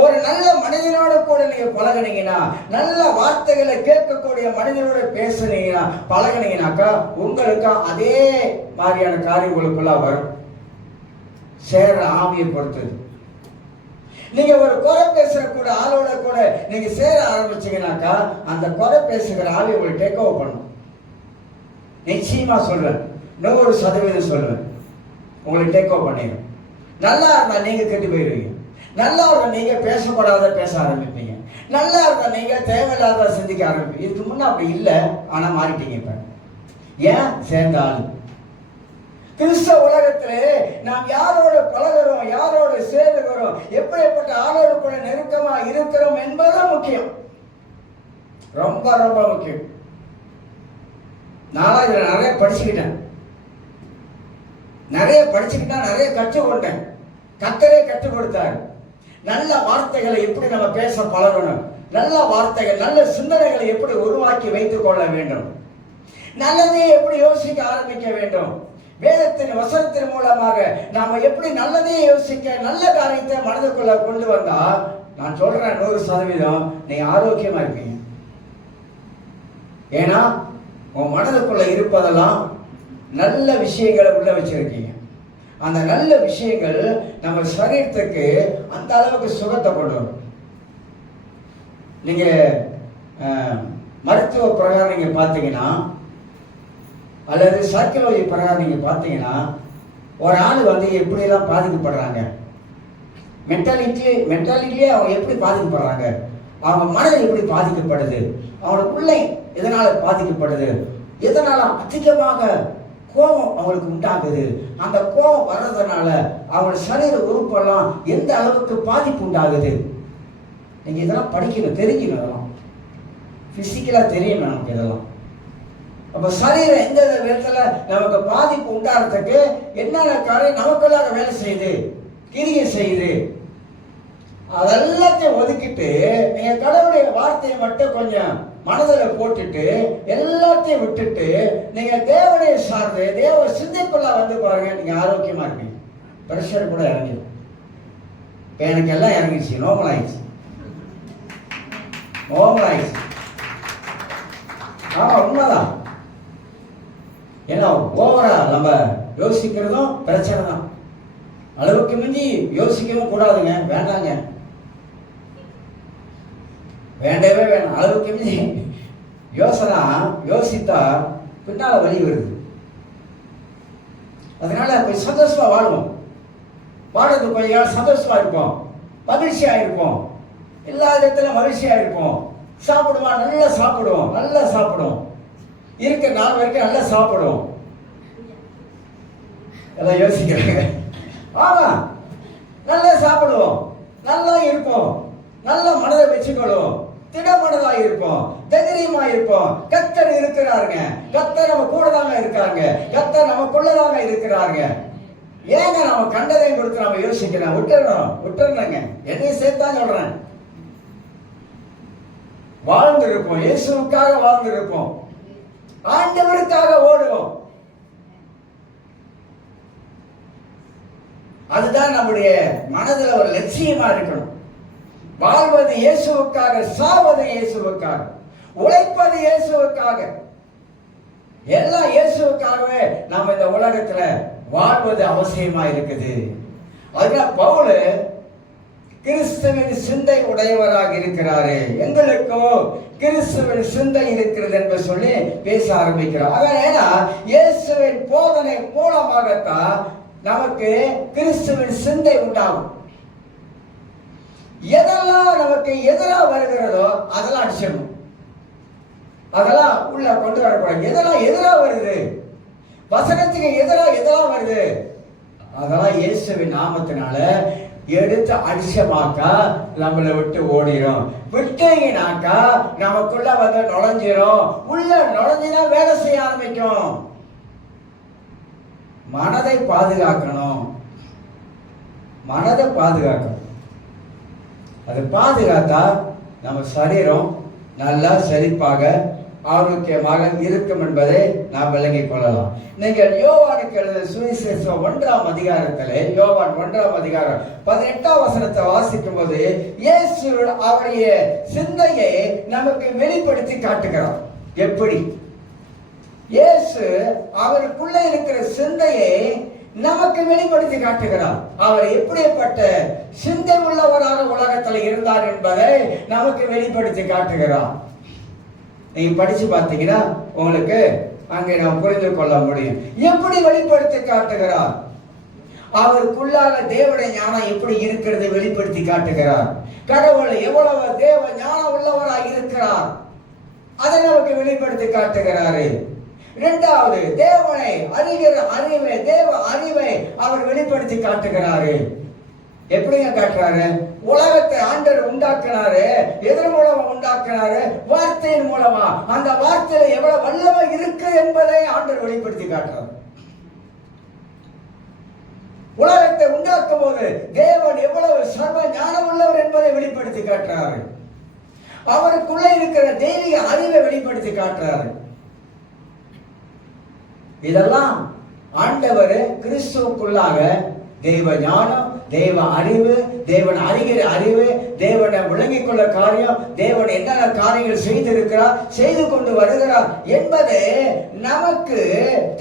ஒரு நல்ல மனிதனோட கூட நீங்க பழகினீங்கன்னா, நல்ல வார்த்தைகளை கேட்கக்கூடிய மனிதனோட பேசுனீங்கன்னா பழகினீங்கன்னாக்கா உங்களுக்கு அதே மாதிரியான காரியம் உங்களுக்குள்ள வரும். சேர ஆவியை பொறுத்தது. நீங்க ஒரு குறை பேசுற கூட ஆளோட கூட நீங்க சேர ஆரம்பிச்சீங்கன்னாக்கா அந்த குறை பேசுகிற ஆவி உங்களை டேக் ஓவர் பண்ணும். நிச்சயமா சொல்றேன், 100% சொல்றேன், உங்களை டேக் ஓவர் பண்ணிடும். நல்லா இருந்தா நீங்க கெட்டு போயிருவீங்க. நல்லா இருந்தா நீங்க பேசப்படாத பேச ஆரம்பிப்பீங்க. நல்லா இருந்தா நீங்க தேவையில்லாத சிந்திக்க ஆரம்பிப்பீங்க. இதுக்கு முன்ன அப்படி இல்லை, ஆனா மாறிட்டீங்க. இப்ப ஏன் சேர்ந்த ஆளு? கிறிஸ்தவ உலகத்திலே நாம் யாரோடு பழகிறோம், யாரோடு சேருகிறோம், எப்படிப்பட்ட ஆளோடு கூட நெருக்கமா இருக்கிறோம் என்பதுதான் முக்கியம். ரொம்ப ரொம்ப முக்கியம். நான் இதுல நிறைய படிச்சுக்கிட்டேன், நிறைய கற்றுக்கொண்டேன். கர்த்தரே கற்றுக் கொடுத்தார். நல்ல வார்த்தைகளை எப்படி நம்ம பேச பழகணும், நல்ல வார்த்தைகள், நல்ல சிந்தனைகளை எப்படி உருவாக்கி வைத்துக் கொள்ள வேண்டும், நல்லதே எப்படி யோசிக்க ஆரம்பிக்க வேண்டும். வேதத்தின் வசனத்தின் மூலமாக நாம எப்படி நல்லதே யோசிக்க, நல்ல காரியத்தை மனதுக்குள்ள கொண்டு வந்தா நான் சொல்றேன் 100% நீங்க ஆரோக்கியமா இருப்பீங்க. ஏன்னா உன் மனதுக்குள்ள இருப்பதெல்லாம் நல்ல விஷயங்களை உள்ள வச்சிருக்கீங்க. அந்த நல்ல விஷயங்கள் நம்ம சரீரத்துக்கு அந்த அளவுக்கு சுகத்தை கொண்டு வரும். நீங்க மருத்துவ பிரகாரம் நீங்க பார்த்தீங்கன்னா, அல்லது சைக்காலஜி பிரகாரம் நீங்க பார்த்தீங்கன்னா, ஒரு ஆள் எப்படியெல்லாம் பாதிக்கப்படுறாங்க, மென்டாலிட்டியே அவங்க எப்படி பாதிக்கப்படுறாங்க, அவங்க மனதில் எப்படி பாதிக்கப்படுது, அவங்களோட உள்ளே எதனால பாதிக்கப்படுது, எதனால அதிகமாக கோபம் அவங்களுக்கு உண்டாகுது, அந்த கோபம் வர்றதுனால அவங்களோட சரீர உறுப்பெல்லாம் எந்த அளவுக்கு பாதிப்பு உண்டாகுது. நீங்க இதெல்லாம் படிக்கணும், தெரிஞ்சுக்கணும். இதெல்லாம் பிசிக்கலா தெரியணும் நமக்கு இதெல்லாம். அப்ப சரீரம் எந்த விதத்துல நமக்கு பாதிப்பு உண்டாகிறதுக்கு என்னென்ன காரியம் நமக்குள்ளாக வேலை செய்யுது, கிரியை செய்யுது, அதெல்லாத்தையும் ஒதுக்கிட்டு நீங்க கடவுளுடைய வார்த்தையை மட்டும் கொஞ்சம் மனதில் போட்டுட்டு எல்லாத்தையும் விட்டுட்டு நீங்க தேவனை சார்ந்து தேவ சிந்தைக்குள்ள பாருங்க, நீங்க ஆரோக்கியமா இருப்பீங்க. பிரஷர் கூட இறங்கிடும். இப்ப எனக்கு எல்லாம் இறங்கிடுச்சு, நோமல் ஆயிடுச்சு. ஆமா, உண்மைதான். ஏன்னா ஓவரா நம்ம யோசிக்கிறதும் பிரச்சனை தான். அளவுக்கு மிஞ்சி யோசிக்கவும் கூடாதுங்க, வேண்டாங்க, வேண்டவே வேண்டாம். அளவுக்கு மிஞ்சி யோசித்தா பின்னால வழி வருது. அதனால கொஞ்சம் சந்தோஷமா வாழுவோம். வாழறது கொஞ்சம் சந்தோஷமா இருப்போம், மகிழ்ச்சியா இருப்போம், எல்லா இடத்துல மகிழ்ச்சியா இருப்போம். சாப்பிடுவோம், நல்லா சாப்பிடுவோம், இருக்க நாள் வரைக்கும் நல்லா சாப்பிடுவோம். எல்லாம் யோசிக்கிறாங்க. ஆமா, நல்லா சாப்பிடுவோம், நல்லா இருப்போம், நல்ல மனதை வச்சுக்கொள்வோம், திடமனதா இருப்போம், தைரியமா இருப்போம். கர்த்தர் இருக்கிறாருங்க, கர்த்தர் நம்ம கூட தாங்க இருக்காங்க, கர்த்தர் நமக்குள்ளதாங்க இருக்கிறாங்க. ஏங்க நம்ம கண்டதையும் கொடுத்து நம்ம யோசிக்கிறோம்? விட்டுறணுங்க. என்னையும் சேர்த்தான் சொல்றேன். வாழ்ந்து இருப்போம், இயேசுவுக்காக வாழ்ந்து இருப்போம், ஆண்டவருக்காக ஓடுவோம். அதுதான் நம்முடைய மனதில் ஒரு லட்சியமா இருக்கணும். வாழ்வது இயேசுவுக்காக, சாவது இயேசுவுக்காக, உழைப்பது இயேசுவுக்காக, எல்லாம் இயேசுவுக்காகவே நாம் இந்த உலகத்துல வாழ்வது அவசியமா இருக்குது. அதனால பவுல் கிறிஸ்துவின் சிந்தை உடையவராக இருக்கிறாரு, எங்களுக்கோ கிறிஸ்துவின் சிந்தை இருக்கிறது என்று சொல்லி பேச ஆரம்பிக்கிறார். ஏன்னா இயேசுவின் போதனை மூலமாகத்தான் நமக்கு கிறிஸ்துவின் சிந்தை உண்டாகும். எதெல்லாம் நமக்கு எதிராக வருகிறதோ அதெல்லாம் அடிச்சிடணும், அதெல்லாம் உள்ள கொண்டு வரக்கூடாது. எதெல்லாம் எதிராக வருது, வசனத்துக்கு எதெல்லாம் வருது, அதெல்லாம் இயேசுவின் நாமத்தினால எடுத்து அடிச்சமாக்கா நம்மளை விட்டு ஓடிடும். விட்டீங்கனாக்கா நமக்குள்ள நுழைஞ்சிரும். உள்ள நுழைஞ்சினா வேலை செய்ய ஆரம்பிக்கும். மனதை பாதுகாக்கணும், மனதை பாதுகாக்கணும். அது பாதுகாத்தா நம்ம சரீரம் நல்லா செழிப்பாக ஆரோக்கியமாக இருக்கும் என்பதை நாம் விளங்கிக் கொள்ளலாம். நீங்கள் யோவானுக்கு எழுதிய சுவிசேஷம் 1ஆம் அதிகாரத்திலே, யோவான் 1ஆம் அதிகாரம் 18ஆம் வசனத்தை வாசிக்கும் போது இயேசு அவருடைய சிந்தையை நமக்கு வெளிப்படுத்தி காட்டுகிறார். எப்படி இயேசு அவருக்குள்ள இருக்கிற சிந்தையை நமக்கு வெளிப்படுத்தி காட்டுகிறார். அவர் எப்படிப்பட்ட சிந்தை உள்ளவராக உலகத்தில் இருந்தார் என்பதை நமக்கு வெளிப்படுத்தி காட்டுகிறார். நீங்க படிச்சு பார்த்தீங்கன்னா உங்களுக்கு அங்கே நாம் புரிந்து கொள்ள முடியும். எப்படி வெளிப்படுத்தி காட்டுகிறார்? அவருக்குள்ளாக தேவனுடைய ஞானம் எப்படி இருக்கிறது வெளிப்படுத்தி காட்டுகிறார். கடவுள் எவ்வளவு தேவ ஞானம் உள்ளவராக இருக்கிறார் அதை நமக்கு வெளிப்படுத்தி காட்டுகிறாரு. இரண்டாவது, தேவனை அறிகிற அறிவை, தேவ அறிவை அவர் வெளிப்படுத்தி காட்டுகிறாரு. எப்படிங்க காட்டுறாரு? உலகத்தை ஆண்டவர் உண்டாக்குனாரு, எதன் மூலமா உண்டாக்குனாரு? வார்த்தையின் மூலமா. அந்த வார்த்தையில எவ்வளவு வல்லமை இருக்கு என்பதை ஆண்டவர் வெளிப்படுத்தி காட்டுறாரு. உலகத்தை உண்டாக்கும் போது தேவன் எவ்வளவு சர்வ ஞானம் உள்ளவர் என்பதை வெளிப்படுத்தி காட்டுறாரு. அவருக்குள்ள இருக்கிற தெய்வீக அறிவை வெளிப்படுத்தி காட்டுறாரு. இதெல்லாம் ஆண்டவர் கிறிஸ்துவுக்குள்ளாக தெய்வ ஞானம், தெய்வ அறிவு, தேவன் அறிகிற அறிவு, தேவனை விளங்கிக் கொள்ள காரியம், தேவன் என்னென்ன காரியங்கள் செய்திருக்கிறார், செய்து கொண்டு வருகிறார் என்பதை நமக்கு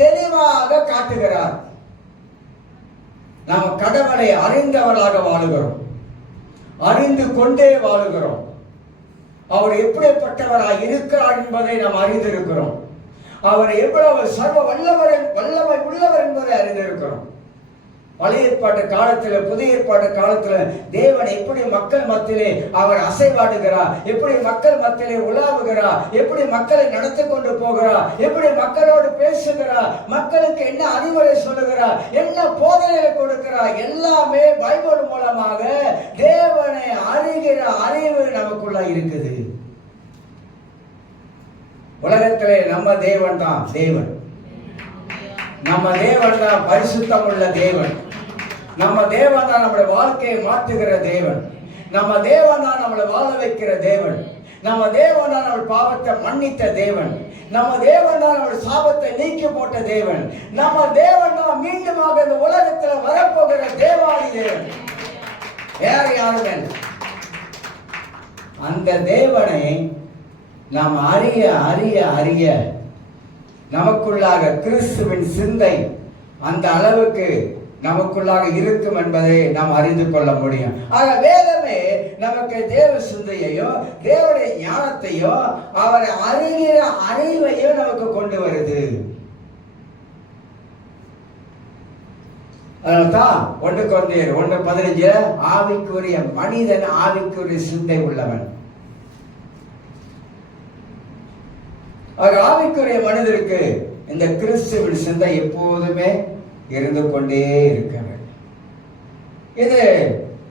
தெளிவாக காட்டுகிறார். நாம் கடவுளை அறிந்தவர்களாக வாழுகிறோம், அறிந்து கொண்டே வாழுகிறோம். அவர் எப்படிப்பட்டவராக இருக்கிறார் என்பதை நாம் அறிந்திருக்கிறோம். அவர் எவ்வளவு சர்வ வல்லமை உள்ளவர் என்பதை அறிந்திருக்கிறோம். பழைய ஏற்பாட்டு காலத்துல, புதிய ஏற்பாட்டு காலத்துல தேவன் எப்படி மக்கள் மத்தியிலே அவர் அசைவாடுகிறார், எப்படி மக்கள் மத்தியிலே உலாவுகிறார், எப்படி மக்களை நடத்தி கொண்டு போகிறார், எப்படி மக்களோடு பேசுகிறார், மக்களுக்கு என்ன அறிவுரை சொல்லுகிறார், என்ன போதனை கொடுக்கிறார், எல்லாமே பைபிள் மூலமாக தேவனை அறிகிற அறிவு நமக்குள்ள இருக்குது. உலகத்திலே நம்ம தேவன் தான் தேவன், நம்ம தேவன் தான் பரிசுத்தம் உள்ள தேவன், நம்ம தேவன் தான் நம்முடைய வாழ்க்கையை மாற்றுகிற தேவன், நம்ம தேவன் தான் நம்மளை வாழ வைக்கிற தேவன், நம்ம தேவன் தான் நம்ம பாவத்தை மன்னித்த தேவன், நம்ம தேவன் தான் நம்முடைய சாபத்தை நீக்கி போட்ட தேவன், நம்ம தேவன் தான் மீண்டுமாக இந்த உலகத்தில் வரப்போகிற தேவாதி தேவன், வேற யாருமே. அந்த தேவனை நாம் அறிய அறிய அறிய நமக்குள்ளாக கிறிஸ்துவின் சிந்தை அந்த அளவுக்கு நமக்குள்ளாக இருக்கும் என்பதை நாம் அறிந்து கொள்ள முடியும். ஆக வேதமே நமக்கு தேவ சிந்தையோ தேவனுடைய ஞானத்தையோ அவரை அறிகிற அறிவையோ நமக்கு கொண்டு வருது. அதனால்தான் 1 கொரிந்தியர் 1:15 ஆவிக்குரிய மனிதன் ஆவிக்குரிய சிந்தை உள்ளவன். ஆவிக்குரிய மனிதருக்கு இந்த கிறிஸ்துவின் சிந்தை எப்போதுமே இருந்து கொண்டே இருக்க வேண்டும். இது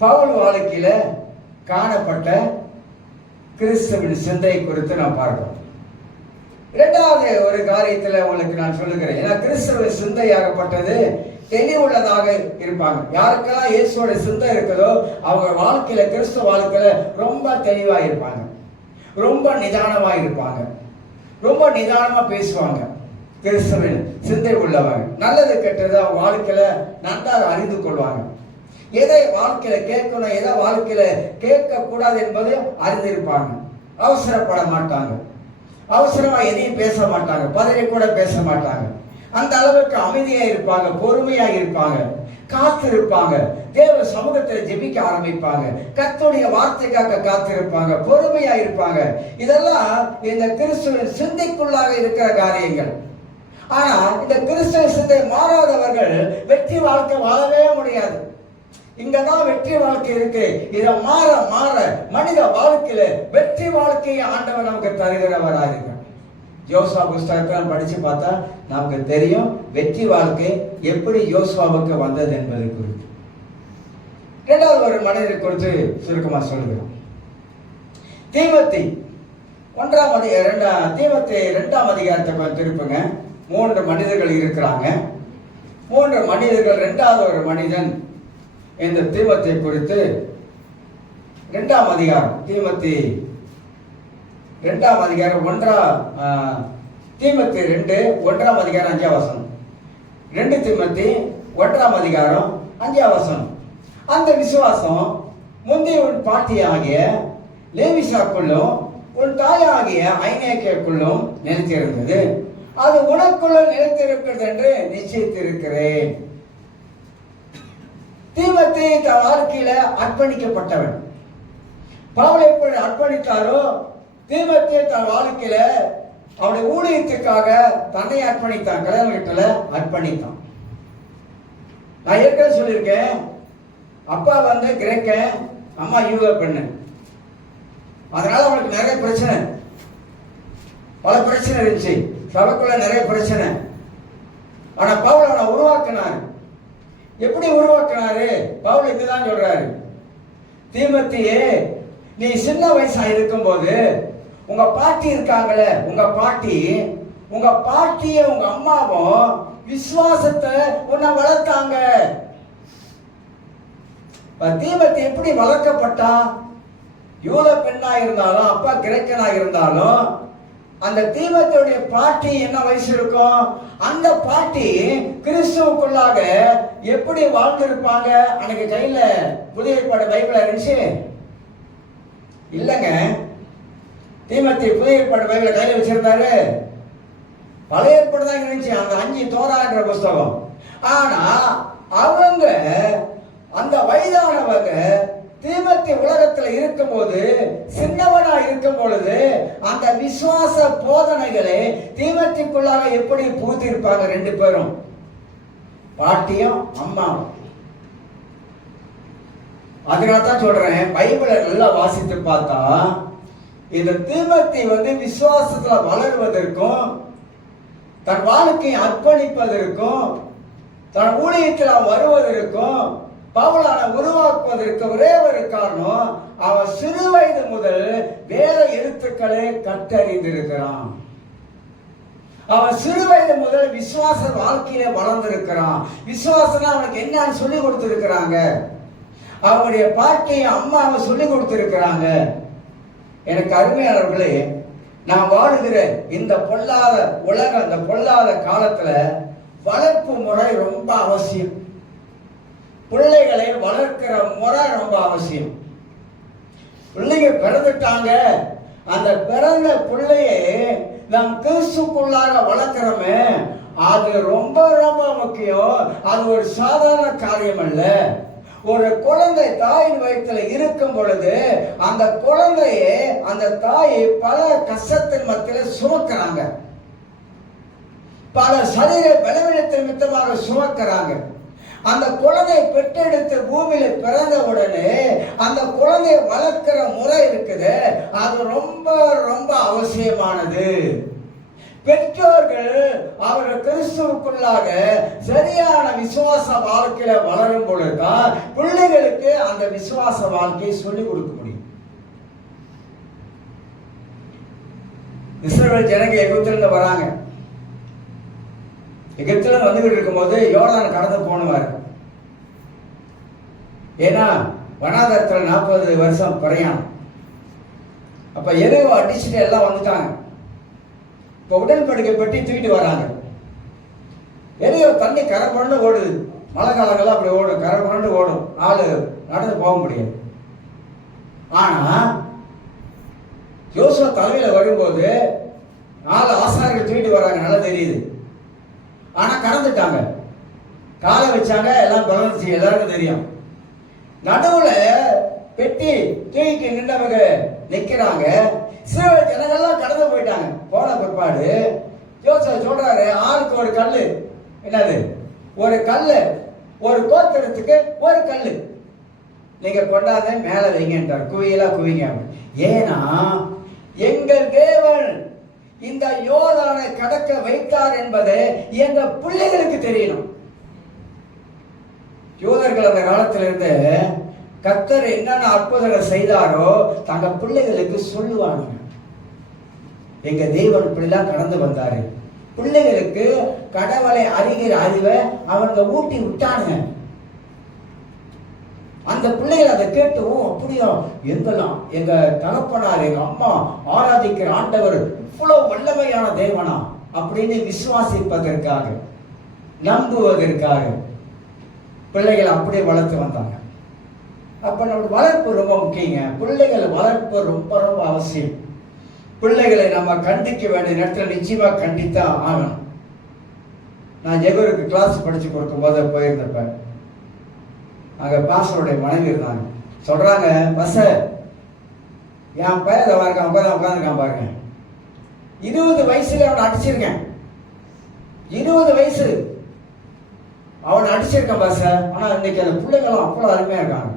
பவுல் வாழ்க்கையில காணப்பட்ட கிறிஸ்துவின் சிந்தை குறித்து நாம் பார்க்கிறோம். இரண்டாவது ஒரு காரியத்தில் உங்களுக்கு நான் சொல்லுகிறேன். ஏன்னா கிறிஸ்துவின் சிந்தையாகப்பட்டது தெளிவுள்ளதாக இருப்பாங்க. யாருக்கெல்லாம் இயேசுவோட சிந்தை இருக்குதோ அவங்க வாழ்க்கையில, கிறிஸ்துவ வாழ்க்கையில ரொம்ப தெளிவா இருப்பாங்க, ரொம்ப நிதானமா இருப்பாங்க, ரொம்ப நிதானமா பேசுவாங்க. கிறிஸ்துவின் சிந்தை உள்ளவங்க நல்லது கெட்டது அவங்க வாழ்க்கையில நன்றாக அறிந்து கொள்வாங்க. எதை வாழ்க்கையில கேட்கணும், எதை வாழ்க்கையில கேட்க கூடாது என்பது அறிந்திருப்பாங்க. அவசரப்பட மாட்டாங்க, அவசரமா எதையும் பேச மாட்டாங்க, பதறி கூட பேச மாட்டாங்க. அந்த அளவுக்கு அமைதியா இருப்பாங்க, பொறுமையா இருப்பாங்க, காத்திருப்பாங்க, தேவ சமூகத்தில் ஜெபிக்க ஆரம்பிப்பாங்க, கர்த்தருடைய வார்த்தைக்காக காத்திருப்பாங்க, பொறுமையா இருப்பாங்க. இதெல்லாம் இந்த கிறிஸ்துவின் சிந்தைக்குள்ளாக இருக்கிற காரியங்கள். ஆனா இந்த கிறிஸ்துவ சிந்தை மாறாதவர்கள் வெற்றி வாழ்க்கை வாழவே முடியாது. இங்கதான் வெற்றி வாழ்க்கை இருக்கு. இதை மாற மாற மனித வாழ்க்கையில வெற்றி வாழ்க்கையை ஆண்டவர் நமக்கு தருகிறவராக இருக்க. யோசுவா புஸ்தகத்தை படிச்சு பார்த்தா நமக்கு தெரியும் வெற்றி வாழ்க்கை எப்படி யோசுவாவுக்கு வந்தது என்பது குறித்து. இரண்டாவது ஒரு மனிதர் குறித்து சுருக்கமா சொல்லுகிறோம். தீமோத்தேயு 2ஆம் அதிகாரத்தை கொஞ்சம் திருப்புங்க. 3 மனிதர்கள் இருக்கிறாங்க. 3 மனிதர்கள். இரண்டாவது ஒரு மனிதன் இந்த தீமோத்தேயு குறித்து 2ஆம் அதிகாரம், தீமோத்தேயு 2ஆம் அதிகாரம் தீமோத்தேயு 1ஆம் அதிகாரம் 5ஆம் வசனம். 2 தீமோத்தேயு 1ஆம் அதிகாரம் 5ஆம் வசனம். அந்த விசுவாசம் முந்தைய உன் பாட்டியாகிய லேவிசாக்குள்ளும் உன் தாயாகிய ஐநேக்கியக்குள்ளும் நிலைத்திருந்தது, அது உனக்குள்ள நிலைத்திருக்கிறது என்று நிச்சயித்திருக்கிறேன். தீமோத்தேயு தன் வாழ்க்கையில அர்ப்பணிக்கப்பட்டவன். பவுல் எப்படி அர்ப்பணித்தாரோ தீமோத்தேயு தன் வாழ்க்கையில அவனுடைய ஊழியத்துக்காக தன்னை அர்ப்பணித்தான், கல்யாணத்துல அர்ப்பணித்தான். நான் ஏற்கனவே சொல்லியிருக்கேன், அப்பா கிரேக்கன், அம்மா யூத பெண்ணு. அதனால அவனுக்கு நிறைய பிரச்சனை, பல பிரச்சனை இருந்துச்சு, சபைக்குள்ள நிறைய பிரச்சனை. ஆனா பவுல் அவனை உருவாக்கினார். எப்படி உருவாக்கினாரு? பவுல் இதுதான் சொல்றாரு, தீமோத்தேயு நீ சின்ன வயசா இருக்கும் போது உங்க பாட்டி இருக்காங்களே, உங்க பாட்டிய உங்க அம்மாவும் விசுவாசத்தை உன்னை வளர்த்தாங்க. தீமோத்தேயு எப்படி வளர்க்கப்பட்டா? யூத பெண்ணா இருந்தாலும், அப்பா கிரேக்கனா இருந்தாலும், அந்த தீமோத்தேயுடைய பாட்டி என்ன வயசு இருக்கும்? அந்த பாட்டி கிறிஸ்துவுக்குள்ளாக எப்படி வாழ்ந்திருப்பாங்க? அன்னைக்கு கையில புதிய ஏற்பாடு பைபிள் இருந்துச்சு இல்லைங்க. தீமோத்தேயு புதிய ஏற்பாடு பைபிளை கையில வச்சிருந்தாரு. பழைய ஏற்பாடு தான் இருந்துச்சு, அந்த 5 தோரான்ற புஸ்தகம். ஆனா அவங்க அந்த வயதானவங்க தீமோத்தேயு உலகத்துல இருக்கும் போது, சின்னவனா இருக்கும் பொழுது, அந்த விசுவாச போதனைகளை தீமோத்தேயுக்குள்ளாக எப்படி பூத்திருப்பாங்க? 2 பேரும், பாட்டியும் அம்மாவும். அதனால தான் சொல்றேன், பைபிளை நல்லா வாசித்து பார்த்தா இந்த தீமோத்தேயு விசுவாசத்துல வளர்வதற்கும் தன் வாழ்க்கையை அர்ப்பணிப்பதற்கும் தன் ஊழியத்தில் வருவதற்கும் பவுலான உருவாக்குவதற்கு ஒரே ஒரு காரணம், அவன் சிறு வயது முதல் வேத எழுத்துக்களை கற்றறிந்திருக்கிறான். அவன் சிறு வயது முதல் விசுவாச வாழ்க்கையில வளர்ந்திருக்கிறான். விசுவாசம் அவனுக்கு என்னன்னு சொல்லி கொடுத்திருக்கிறாங்க. அவனுடைய பாட்டியை அம்மாவை சொல்லி கொடுத்திருக்கிறாங்க. எனக்கு அருமையானவர்களே, நான் வாழுகிற இந்த பொல்லாத உலகம், இந்த பொல்லாத காலத்துல வளர்ப்பு முறை ரொம்ப அவசியம். பிள்ளைகளை வளர்க்கிற முறை ரொம்ப அவசியம். பிள்ளைங்க பிறந்துட்டாங்க, அந்த பிறந்த பிள்ளையை நாம் கிறிஸ்துக்குள்ளாக வளர்க்கிறோமே, அது ரொம்ப ரொம்ப முக்கியம். அது ஒரு சாதாரண காரியம் அல்ல. ஒரு குழந்தை தாயின் வயிற்றுல இருக்கும் பொழுது அந்த குழந்தையை அந்த தாயை பல கஷ்டத்தின் மத்தியில் சுமக்கிறாங்க, பல சரீர பலவீனத்தின் மித்தமாக சுமக்கிறாங்க. அந்த குழந்தையை பெற்றெடுத்து பூமியில பிறந்த உடனே அந்த குழந்தையை வளர்க்கிற முறை இருக்குது, அது ரொம்ப ரொம்ப அவசியமானது. பெற்றோர்கள் அவர்கள் கிறிஸ்துவுக்குள்ளாக சரியான விசுவாச வாழ்க்கையில வளரும் பொழுதுதான் பிள்ளைகளுக்கு அந்த விசுவாச வாழ்க்கையை சொல்லிக் கொடுக்க முடியும். இஸ்ரவேல் ஜனங்க எகிப்திலிருந்து வராங்க. எகிப்திலிருந்து வந்துகிட்டு இருக்கும்போது யோர்தானை கடந்து போனுவார். ஏன்னா வனாந்தரத்தில் 40 வருஷம் பிரயாணம். அப்ப எரிவோ அடிச்சுட்டு எல்லாம் வந்துட்டாங்க. இப்போ உடன்படிக்கை பெட்டி தூக்கிட்டு வராங்க. எரியோ தண்ணி கரை புரண்டு ஓடுது. மழை காலங்கள்லாம் அப்படி ஓடும், கரை புரண்டு ஓடும், ஆளு நடந்து போக முடியாது. ஆனா யோசுவா தலைமையில வரும்போது 4 ஆசாரிகள் தூக்கிட்டு வராங்க, நல்லா தெரியுது. ஆனா கடந்துட்டாங்க, காலை வச்சாங்க, எல்லாம் பலந்துச்சு, எல்லாருக்கும் தெரியும். நடுவுல பெட்டி தூக்கிட்டு நின்றவங்க நிக்கிறாங்க. சில ஜனங்கள்லாம் கடந்து போயிட்டாங்க. போன பிற்பாடு யோசுவா சொல்றாரு, ஆளுக்கு ஒரு கல்லு, என்னது ஒரு கல்லு, ஒரு கோத்திரத்துக்கு ஒரு கல்லு நீங்க கொண்டாந்து மேல வைங்கன்றார். குவியலா குவிங்க. ஏன்னா எங்கள் தேவன் இந்த யோர்தானை கடக்க வைத்தார் என்பது எங்க பிள்ளைகளுக்கு தெரியணும். யூதர்கள் அந்த காலத்திலிருந்து கர்த்தர் என்னென்ன அற்புதங்கள் செய்தாரோ தங்க பிள்ளைகளுக்கு சொல்லுவாங்க. எங்க தேவன் இப்படிலாம் கடந்து வந்தாரு. பிள்ளைகளுக்கு கடவுளை அறிகிற அறிவை அவங்க ஊட்டி விட்டானுங்க. அந்த பிள்ளைகள் அதை கேட்டு, அப்படியா, எங்கெல்லாம் எங்க தகப்பனார் எங்க அம்மா ஆராதிக்கிற ஆண்டவர் இவ்வளவு வல்லமையான தேவனா அப்படின்னு விசுவாசிப்பதற்காக, நம்புவதற்காக பிள்ளைகளை அப்படியே வளர்த்து வந்தாங்க. அப்ப நம்ம வளர்ப்பு ரொம்ப முக்கியங்க. பிள்ளைகள் வளர்ப்பு ரொம்ப ரொம்ப அவசியம். பிள்ளைகளை நம்ம கண்டிக்க வேண்டிய நேரத்தில் நிச்சயமா கண்டித்தான் ஆகணும். நான் ஜெகருக்கு கிளாஸ் படிச்சு கொடுக்கும் போது போயிருந்தப்ப அங்க பாஸ்டருடைய மனைவி இருந்தாங்க. சொல்றாங்க, பஸ் என் பையன் உட்காந்துருக்கான் பாருங்க, 20 வயசுல அவனை அடிச்சிருக்கேன். 20 வயசு அவனை அடிச்சிருக்கேன் பஸ். ஆனா இன்னைக்கு அந்த பிள்ளைகளும் அவ்வளவு அருமையா இருக்காங்க,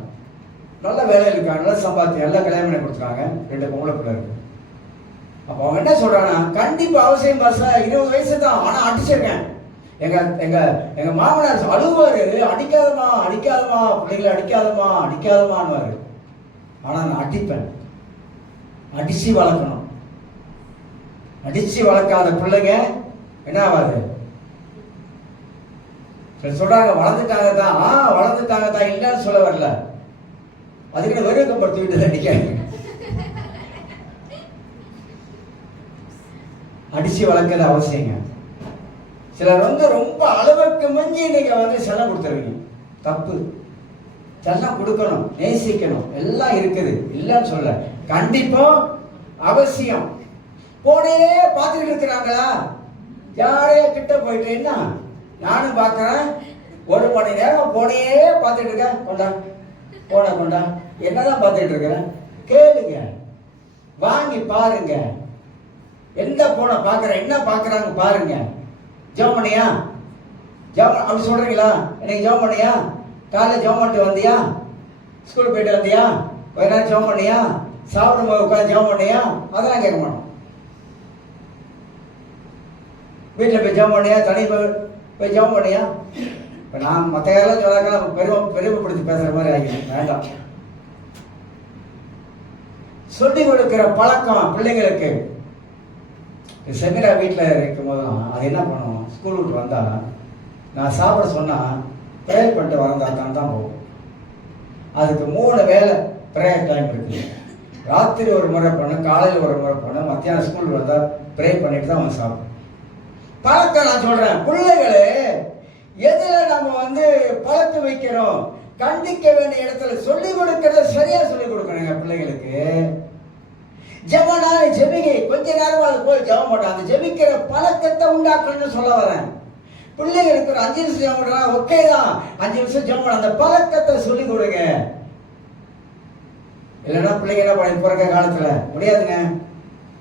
நல்ல வேலையில் இருக்காங்க, நல்ல சம்பாத்தி, நல்லா கல்யாணம் பண்ணி கொடுத்துருக்காங்க, 2 பொம்பளை பிள்ளை இருக்கு. அப்போ அவங்க என்ன சொல்றாங்கன்னா, கண்டிப்பா அவசியம் பஸ், 20 வயசு தான், ஆனா அடிச்சிருக்கேன். எங்க எங்க எங்க மாமனார் அழுவாரு, அடிக்காதமா அடிக்காதமா பிள்ளைங்களை அடிக்காதமா அடிக்காதமான்னு. ஆனா நான் அடிப்பேன். அடிச்சு வளர்க்கணும். அடிச்சு வளர்க்காத பிள்ளைங்க என்ன ஆகாது. சொல்றாங்க வளர்ந்துட்டாங்க தான், வளர்ந்துட்டாங்க தான், இல்லைன்னு சொல்ல வரல. அதுக்கு வெறுக்கப்படுத்தி விட்டு அடிக்காங்க. அடிச்சு வளர்க்கறது அவசியங்க. சிலர் ரொம்ப அளவுக்கு மிஞ்சி நீங்க செல்லம் கொடுத்துருவீங்க. தப்பு. செல்லம் கொடுக்கணும், நேசிக்கணும், எல்லாம் இருக்குது, இல்லைன்னு சொல்ல. கண்டிப்பா அவசியம். போனே பார்த்துக்கிட்டு இருக்கிறாங்களா, யாரையா கிட்ட போயிட்டு என்ன நானும் பார்க்கறேன், 1 மணி நேரம் போனே பார்த்துட்டு இருக்கேன். கொண்டா போன கொண்டா, என்னதான் பார்த்துட்டு இருக்கிறேன், கேளுங்க, வாங்கி பாருங்க. எந்த போன பார்க்கறேன், என்ன பார்க்கறாங்க பாருங்க. ஜெபம் பண்ணியா, ஜெபம் அப்படி சொல்றீங்களா? இன்னைக்கு ஜெபம் பண்ணியா, காலையில் ஜெபம் பண்ணிட்டு வந்தியா, ஸ்கூல் போயிட்டு வந்தியா, கொஞ்ச நேரம் ஜெபம் பண்ணியா, சாப்பிடும்போது உட்காந்து ஜெபம் பண்ணியா, அதெல்லாம் கேட்க மாட்டோம். வீட்டில் போய் ஜெபம் பண்ணியா, தனி போய் ஜெபம் பண்ணியா. இப்போ நான் மற்ற யாரெல்லாம் சொன்னாக்க பெருமைப்படுத்தி பேசுகிற மாதிரி ஆகிடும், வேண்டாம். சொல்லி கொடுக்கிற பழக்கம் பிள்ளைங்களுக்கு. செமிரா வீட்டில் இருக்கும் போதும் அது என்ன பண்ணுவோம், ஸ்கூல் விட்டு வந்தா நான் சாப்பிட சொன்னால் ப்ரேயர் பண்ணிட்டு வந்தா தான் போகும். அதுக்கு 3 வேளை ப்ரேயர் டைம் இருக்குது. ராத்திரி ஒரு முறை பண்ண, காலையில் ஒரு முறை பண்ண, மத்தியானம் ஸ்கூல் வந்தால் ப்ரே பண்ணிட்டு தான் அவன் சாப்பிடும். பழக்கம் நான் சொல்றேன். பிள்ளைகளே, எதுல நம்ம பழக்க வைக்கிறோம், கண்டிக்க வேண்டிய இடத்துல சொல்லிக் கொடுக்கறத சரியா சொல்லிக் கொடுக்கணுங்க பிள்ளைகளுக்கு. ஜெபனா ஜெபிங்க, கொஞ்ச நேரம் அது போய் ஜெபம் மாட்டான். அந்த ஜெபிக்கிற பழக்கத்தை உண்டாக்கணும்னு சொல்ல வரேன். பிள்ளைகளுக்கு ஒரு 5 நிமிஷம் ஜெபம் பண்ணா ஓகே தான், 5 நிமிஷம் ஜெபம் பண்ண, அந்த பழக்கத்தை சொல்லிக் கொடுங்க. இல்லைன்னா பிள்ளைங்க என்ன பண்ணி பிறக்க காலத்துல முடியாதுங்க,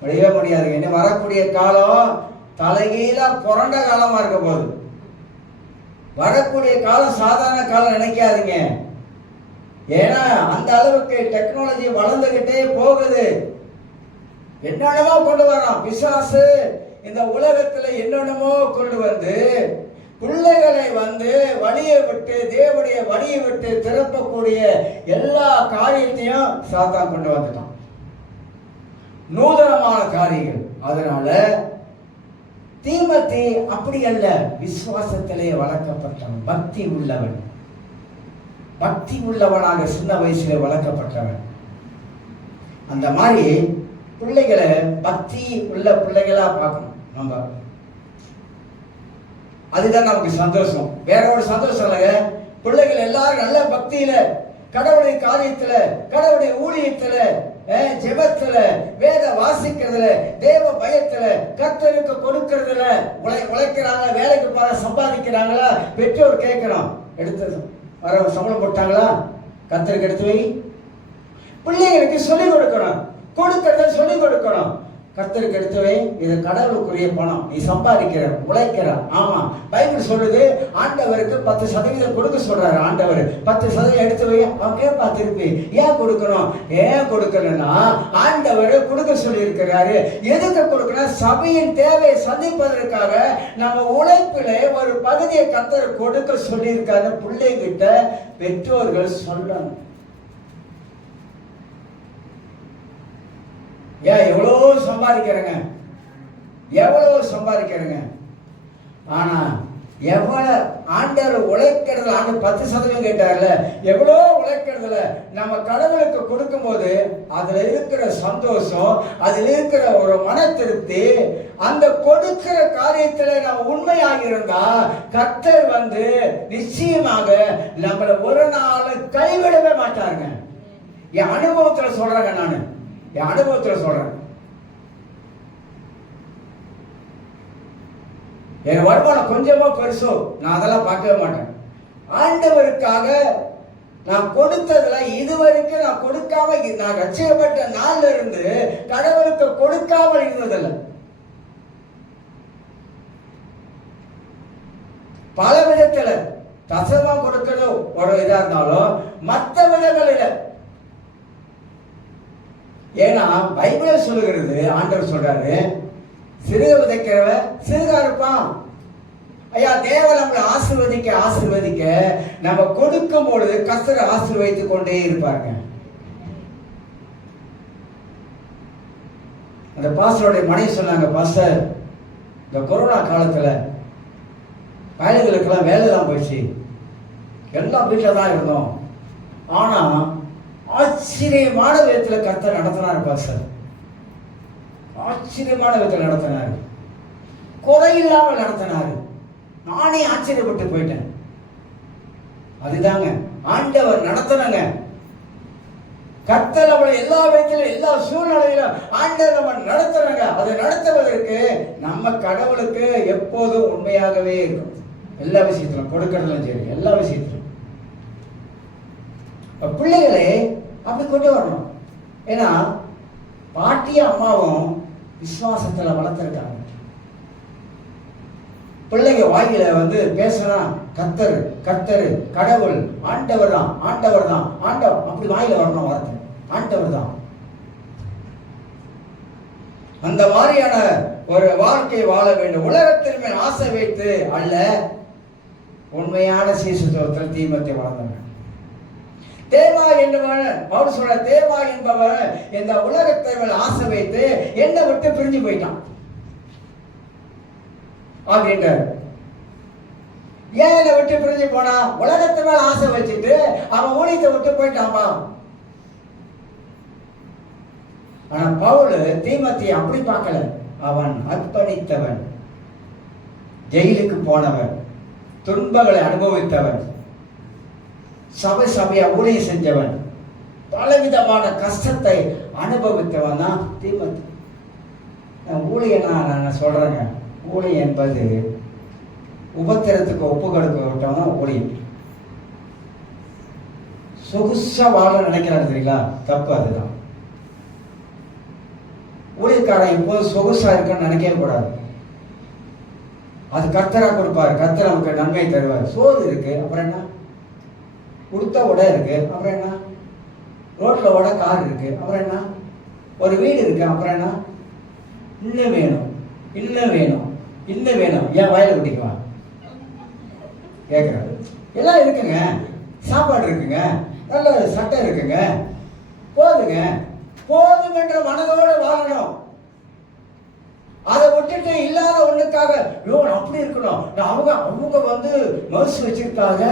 முடியவே முடியாதுங்க. இன்னும் வரக்கூடிய காலம் தலைகீழா புரண்ட காலமா இருக்க போகுது. வரக்கூடிய காலம் சாதாரண காலம் நினைக்காதீங்க. ஏன்னா அந்த அளவுக்கு டெக்னாலஜி வளர்ந்துகிட்டே போகுது. என்னென்னமோ கொண்டு வரோம் பிசாசு இந்த உலகத்துல, என்னென்னமோ கொண்டு வந்து பிள்ளைகளை வழியை விட்டு, தேவனுடைய வழியை விட்டு திருப்பக்கூடிய எல்லா காரியத்தையும் சாத்தான் கொண்டு வந்துட்டான், நூதனமான காரியங்கள். அதனால தீமோத்தேயு அப்படி அல்ல, விசுவாசத்திலே வளர்க்கப்பட்டவன், பக்தி உள்ளவன், பக்தி உள்ளவனாக சின்ன வயசுல வளர்க்கப்பட்டவன். அந்த மாதிரி பிள்ளைகளை பக்தி உள்ள பிள்ளைகளா பார்க்கணும் நம்ம. அதுதான் நமக்கு சந்தோஷம். வேற ஒரு சந்தோஷம் இல்லைங்க. பிள்ளைகள் எல்லாரும் நல்ல பக்தியில, கடவுளுடைய காரியத்துல, கடவுளுடைய ஊழியத்துல, ஜெபத்துல, வேத வாசிக்கிறதுல, தேவ பயத்துல, கர்த்தருக்கு கொடுக்கறதுல உழைக்கிறாங்க, வேலைக்கு போற சம்பாதிக்கிறாங்களா, பெற்றோர் கேட்கணும், எடுத்து வர சம்பளம் போட்டாங்களா, கர்த்தருக்கு எடுத்து வை. பிள்ளைங்களுக்கு சொல்லிக் கொடுக்கணும், கொடுக்கறத சொல்லிக் கொடுக்கணும். கர்த்தருக்கு எடுத்துவே, இது கடவுளுக்குரிய பணம், நீ சம்பாதிக்கிற, உழைக்கிற. ஆமா, பைபிள் சொல்லுது ஆண்டவருக்கு 10% கொடுக்க சொல்றாரு. ஆண்டவர் 10% எடுத்து வை. அவன் கேட்பா திருப்பி, ஏன் கொடுக்கணும்? ஏன் கொடுக்கணும்னா ஆண்டவர் கொடுக்க சொல்லி இருக்கிறாரு. எதுக்கு கொடுக்கணும்? சபையின் தேவையை சந்திப்பதற்காக நம்ம உழைப்பில ஒரு பகுதியை கர்த்தர் கொடுக்க சொல்லி இருக்காரு. பிள்ளைகிட்ட பெற்றோர்கள் சொல்லணும். ஏன் எவ்வளோ சம்பாதிக்கிறேங்க, எவ்வளோ சம்பாதிக்கிறேங்க, ஆனா எவ்வளவு ஆண்டவர் உழைக்கிறதுல, ஆண்டு 10% கேட்டார்ல, எவ்வளோ உழைக்கிறதுல நம்ம கடவுளுக்கு கொடுக்கும் போது அதுல இருக்கிற சந்தோஷம், அதுல இருக்கிற ஒரு மன திருப்தி, அந்த கொடுக்கிற காரியத்துல நம்ம உண்மையாக இருந்தா கர்த்தர் நிச்சயமாக நம்மளை ஒரு நாள் கைவிடவே மாட்டாருங்க. என் அனுபவத்துல சொல்றேங்க, நானு என் அனுபவத்துல சொல்றேன். என் வருமானம் கொஞ்சமா பெருசோ நான் அதெல்லாம் பார்க்கவே மாட்டேன். ஆண்டவருக்காக நான் கொடுத்ததுல இதுவரைக்கும் நான் கொடுக்காம, நான் ரட்சிக்கப்பட்ட நாள்ல இருந்து கடவுளுக்கு கொடுக்காமல் இருந்ததில்லை. பல விதத்துல தசமா கொடுக்கிறது ஒரு இதா இருந்தாலும் மற்ற விதங்களில. ஏன்னா பைபிள் சொல்லுகிறது, ஆண்டவர் சொல்றாரு, சிறுக விதைக்கிறவன் சிறுகா இருப்பான். ஐயா, தேவன் நம்மளை ஆசீர்வதிக்க ஆசீர்வதிக்க நம்ம கொடுக்கும் பொழுது கர்த்தர் ஆசீர்வதித்துக் கொண்டே இருப்பாங்க. அந்த பாஸ்டருடைய மனைவி சொன்னாங்க, பாஸ்டர், இந்த கொரோனா காலத்துல பயணிகளுக்கெல்லாம் வேலை தான் போயிடுச்சு, எல்லாம் வீட்டில் தான் இருந்தோம், ஆனா ஆச்சரியமான விதத்துல கர்த்தர் நடத்தினார் பாஸ்டர், ஆச்சரியமான விதத்தில் நடத்தினார். குறையில்லாமல் நடத்தினாரு. நானே ஆச்சரியப்பட்டு போயிட்டேன். அதுதாங்க ஆண்டவர் நடத்தினங்க. கர்த்தர் அவளை எல்லா விதத்திலும் எல்லா சூழ்நிலையிலும் ஆண்டவர் நம்ம நடத்துறாங்க. அதை நடத்துவதற்கு நம்ம கடவுளுக்கு எப்போதும் உண்மையாகவே இருக்கும். எல்லா விஷயத்திலும், கொடுக்கறதும் சரி, எல்லா விஷயத்திலும். பிள்ளைகளை அப்படி கொண்டு வரணும். ஏன்னா பாட்டியும் அம்மாவும் விசுவாசத்துல வளர்த்திருக்காங்க. பிள்ளைங்க வாயில பேசினா கர்த்தர் கர்த்தர், கடவுள், ஆண்டவர் தான் ஆண்டவர் தான் ஆண்டவர், அப்படி வாயில வரணும் வார்த்தை, ஆண்டவர் தான். அந்த மாதிரியான ஒரு வாழ்க்கை வாழ வேண்டும். உலகத்தின் மேல் ஆசை வைத்து அல்ல, உண்மையான சீசுத்தத்தில் தீமத்தை வளர்ந்தவன். தேவா என்பவன், பவுல் சொல்ற தேவா என்பவன் இந்த உலகத்தை மேல் ஆசை வைத்து என்னை விட்டு பிரிஞ்சு போயிட்டான் அப்படின்ற. ஏன் என்னை விட்டு பிரிஞ்சு போனா? உலகத்தை மேல ஆசை வச்சுட்டு அவன் ஊழியத்தை விட்டு போயிட்டான்பா. ஆனா பவுல் தீமோத்தேயுவை அப்படி பார்க்கல. அவன் அர்ப்பணித்தவன், ஜெயிலுக்கு போனவன், துன்பங்களை அனுபவித்தவன், சபையா ஊழியம் செஞ்சவன், பலவிதமான கஷ்டத்தை அனுபவித்தவன் தான் தீமோத்தேயு. ஊழியனா நான் சொல்றேங்க, ஊழியம் என்பது உபத்திரத்துக்கு ஒப்பு கொடுக்க ஊழியம். சொகுசா வாழ நினைக்கிறாங்க தெரியுங்களா? தப்பு. அதுதான் ஊழியக்காரன் எப்போது சொகுசா இருக்குன்னு நினைக்கவே கூடாது. அது கர்த்தரா கொடுப்பாரு. கர்த்தர் நமக்கு நன்மை தருவார். சோறு இருக்கு, அப்புறம் என்ன? கொடுத்த உடை இருக்கு, அப்புறம் என்ன? ரோட்ல உட கார் இருக்கு, அப்புறம் என்ன? ஒரு வீடு இருக்கு, அப்புறம் என்ன? இன்னும் வேணும், இன்னும் வேணும், இன்னும் வேணும். ஏன் வயலை குட்டிக்குவா கேட்குறாரு. எல்லாம் இருக்குங்க, சாப்பாடு இருக்குங்க, நல்ல சட்டை இருக்குங்க, போதுங்க, போதும் என்ற மனதோடு வாழணும். அதை விட்டுட்டு இல்லாத ஒண்ணுக்காக அப்படி இருக்கணும். அவங்க மர்ஸ் வச்சிருக்காங்க,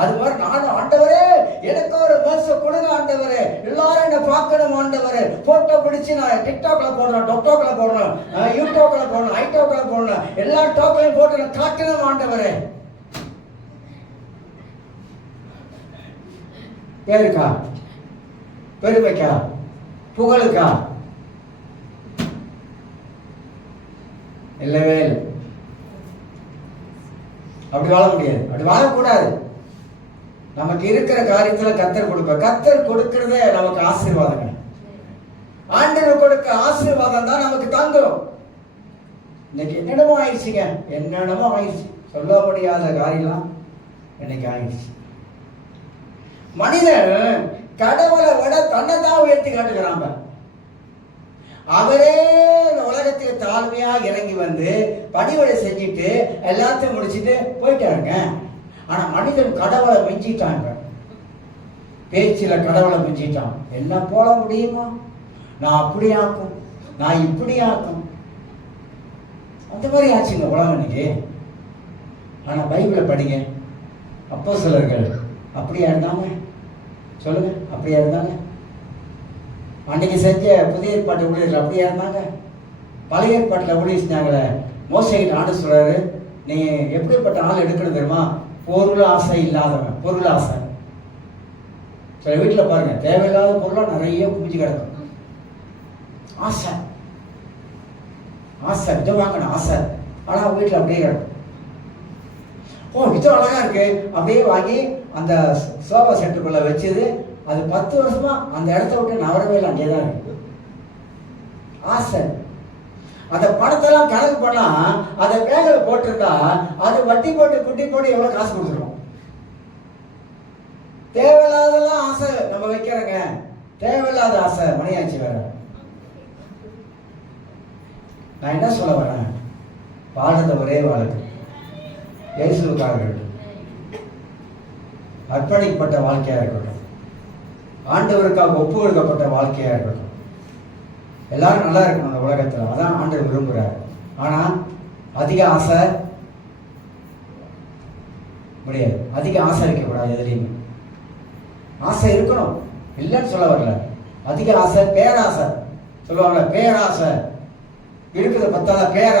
அது மாதிரி நானும் ஆண்டவரே எனக்கு ஒரு மர்ஸ் கொடுங்க ஆண்டவரே, எல்லாரும் என்ன பார்க்கணும் ஆண்டவரே, போட்டோ பிடிச்சு நான் டிக்டாக்ல போடுறேன், டொக்டாக்ல போடுறேன், யூடியூப்ல போடுறேன், ஐடோக்ல போடுறேன், எல்லா டோக்களையும் போட்டு நான் காட்டணும் ஆண்டவரே. பேருக்கா, பெருமைக்கா, புகழுக்கா? இல்லவே இல்லை. அப்படி வாழ முடியாது, அப்படி வாழக்கூடாது. நமக்கு இருக்கிற காரியத்துல கர்த்தர் கொடுப்பார். கர்த்தர் கொடுக்கிறதே நமக்கு ஆசீர்வாதங்கள். ஆண்டவர் கொடுக்க ஆசீர்வாதம் தான் நமக்கு தங்கும். இன்னைக்கு என்னென்னமோ ஆயிடுச்சுங்க, என்னென்னமோ ஆயிடுச்சு, சொல்ல முடியாத காரியம்லாம் இன்னைக்கு ஆயிடுச்சு. மனிதன் கடவுளை விட தன்னைத்தான் உயர்த்தி காட்டுகிறாங்க. அவரே இந்த உலகத்துக்கு தாழ்மையா இறங்கி பணிவிடை செஞ்சுட்டு எல்லாத்தையும் முடிச்சுட்டு போயிட்டாருங்க. ஆனா மனிதன் கடவுளை மிஞ்சிட்டாங்க. பேச்சில கடவுளை மிஞ்சிட்டான். என்ன போல முடியுமா? நான் அப்படி ஆக்கும், நான் இப்படி ஆக்கும், அந்த மாதிரி ஆச்சுங்க உலகம் இன்னைக்கு. ஆனா பைபிளை படிங்க. அப்போஸ்தலர்கள் அப்படியா இருந்தாங்க? சொல்லுங்க, அப்படியா இருந்தாங்க? அன்னைக்கு செஞ்ச புதிய ஏற்பாட்டு ஊழியர்கள் அப்படியா இருந்தாங்க? பழைய ஏற்பாட்டில் ஊழிய செஞ்சாங்களே, மோசேகிட்ட ஆண்டு சொல்றாரு, நீ எப்படிப்பட்ட ஆள் எடுக்கணும் தெரியுமா? பொருள் ஆசை இல்லாதவன். பொருள் ஆசை சில வீட்டில் பாருங்க, தேவையில்லாத பொருளாக நிறைய குமிச்சு கிடக்கும். ஆசை ஆசை, இதை வாங்கணும் ஆசை, ஆனால் வீட்டில் அப்படியே கிடக்கும். இது அழகா இருக்கு, அப்படியே வாங்கி அந்த சோஃபா செட்டுக்குள்ள வச்சது. அது 10 வருஷமா அந்த இடத்த விட்டு நவரவே இல்லை, அங்கேதான் இருக்கு. ஆசை. அந்த பணத்தெல்லாம் கணக்கு பண்ணா அதை பேங்க்ல போட்டிருந்தா அது வட்டி போட்டு குட்டி போட்டு எவ்வளவு காசு கொடுத்துருவோம். தேவையில்லாதெல்லாம் ஆசை நம்ம வைக்கிறோங்க. தேவையில்லாத ஆசை மணியாச்சு வேற. நான் என்ன சொல்ல வரேன்? வாழ்ந்த ஒரே வாழ்க்கை இயேசுவுக்காரர்கள் அர்ப்பணிக்கப்பட்ட வாழ்க்கையா இருக்கட்டும், ஆண்டவருக்காக ஒப்பு கொடுக்கப்பட்ட வாழ்க்கையா இருக்கட்டும், எல்லாரும் நல்லா இருக்கணும் அந்த உலகத்துல. அதான் ஆண்டவர் விரும்புறாரு. ஆனா அதிக ஆசை முடியாது. அதிக ஆசை இருக்கக்கூடாது. எதுலையுமே ஆசை இருக்கணும், இல்லைன்னு சொல்ல வரல. அதிக ஆசை, பேராசை சொல்லுவாங்க. பேராசை இருக்குது, பத்தாத பேராசை.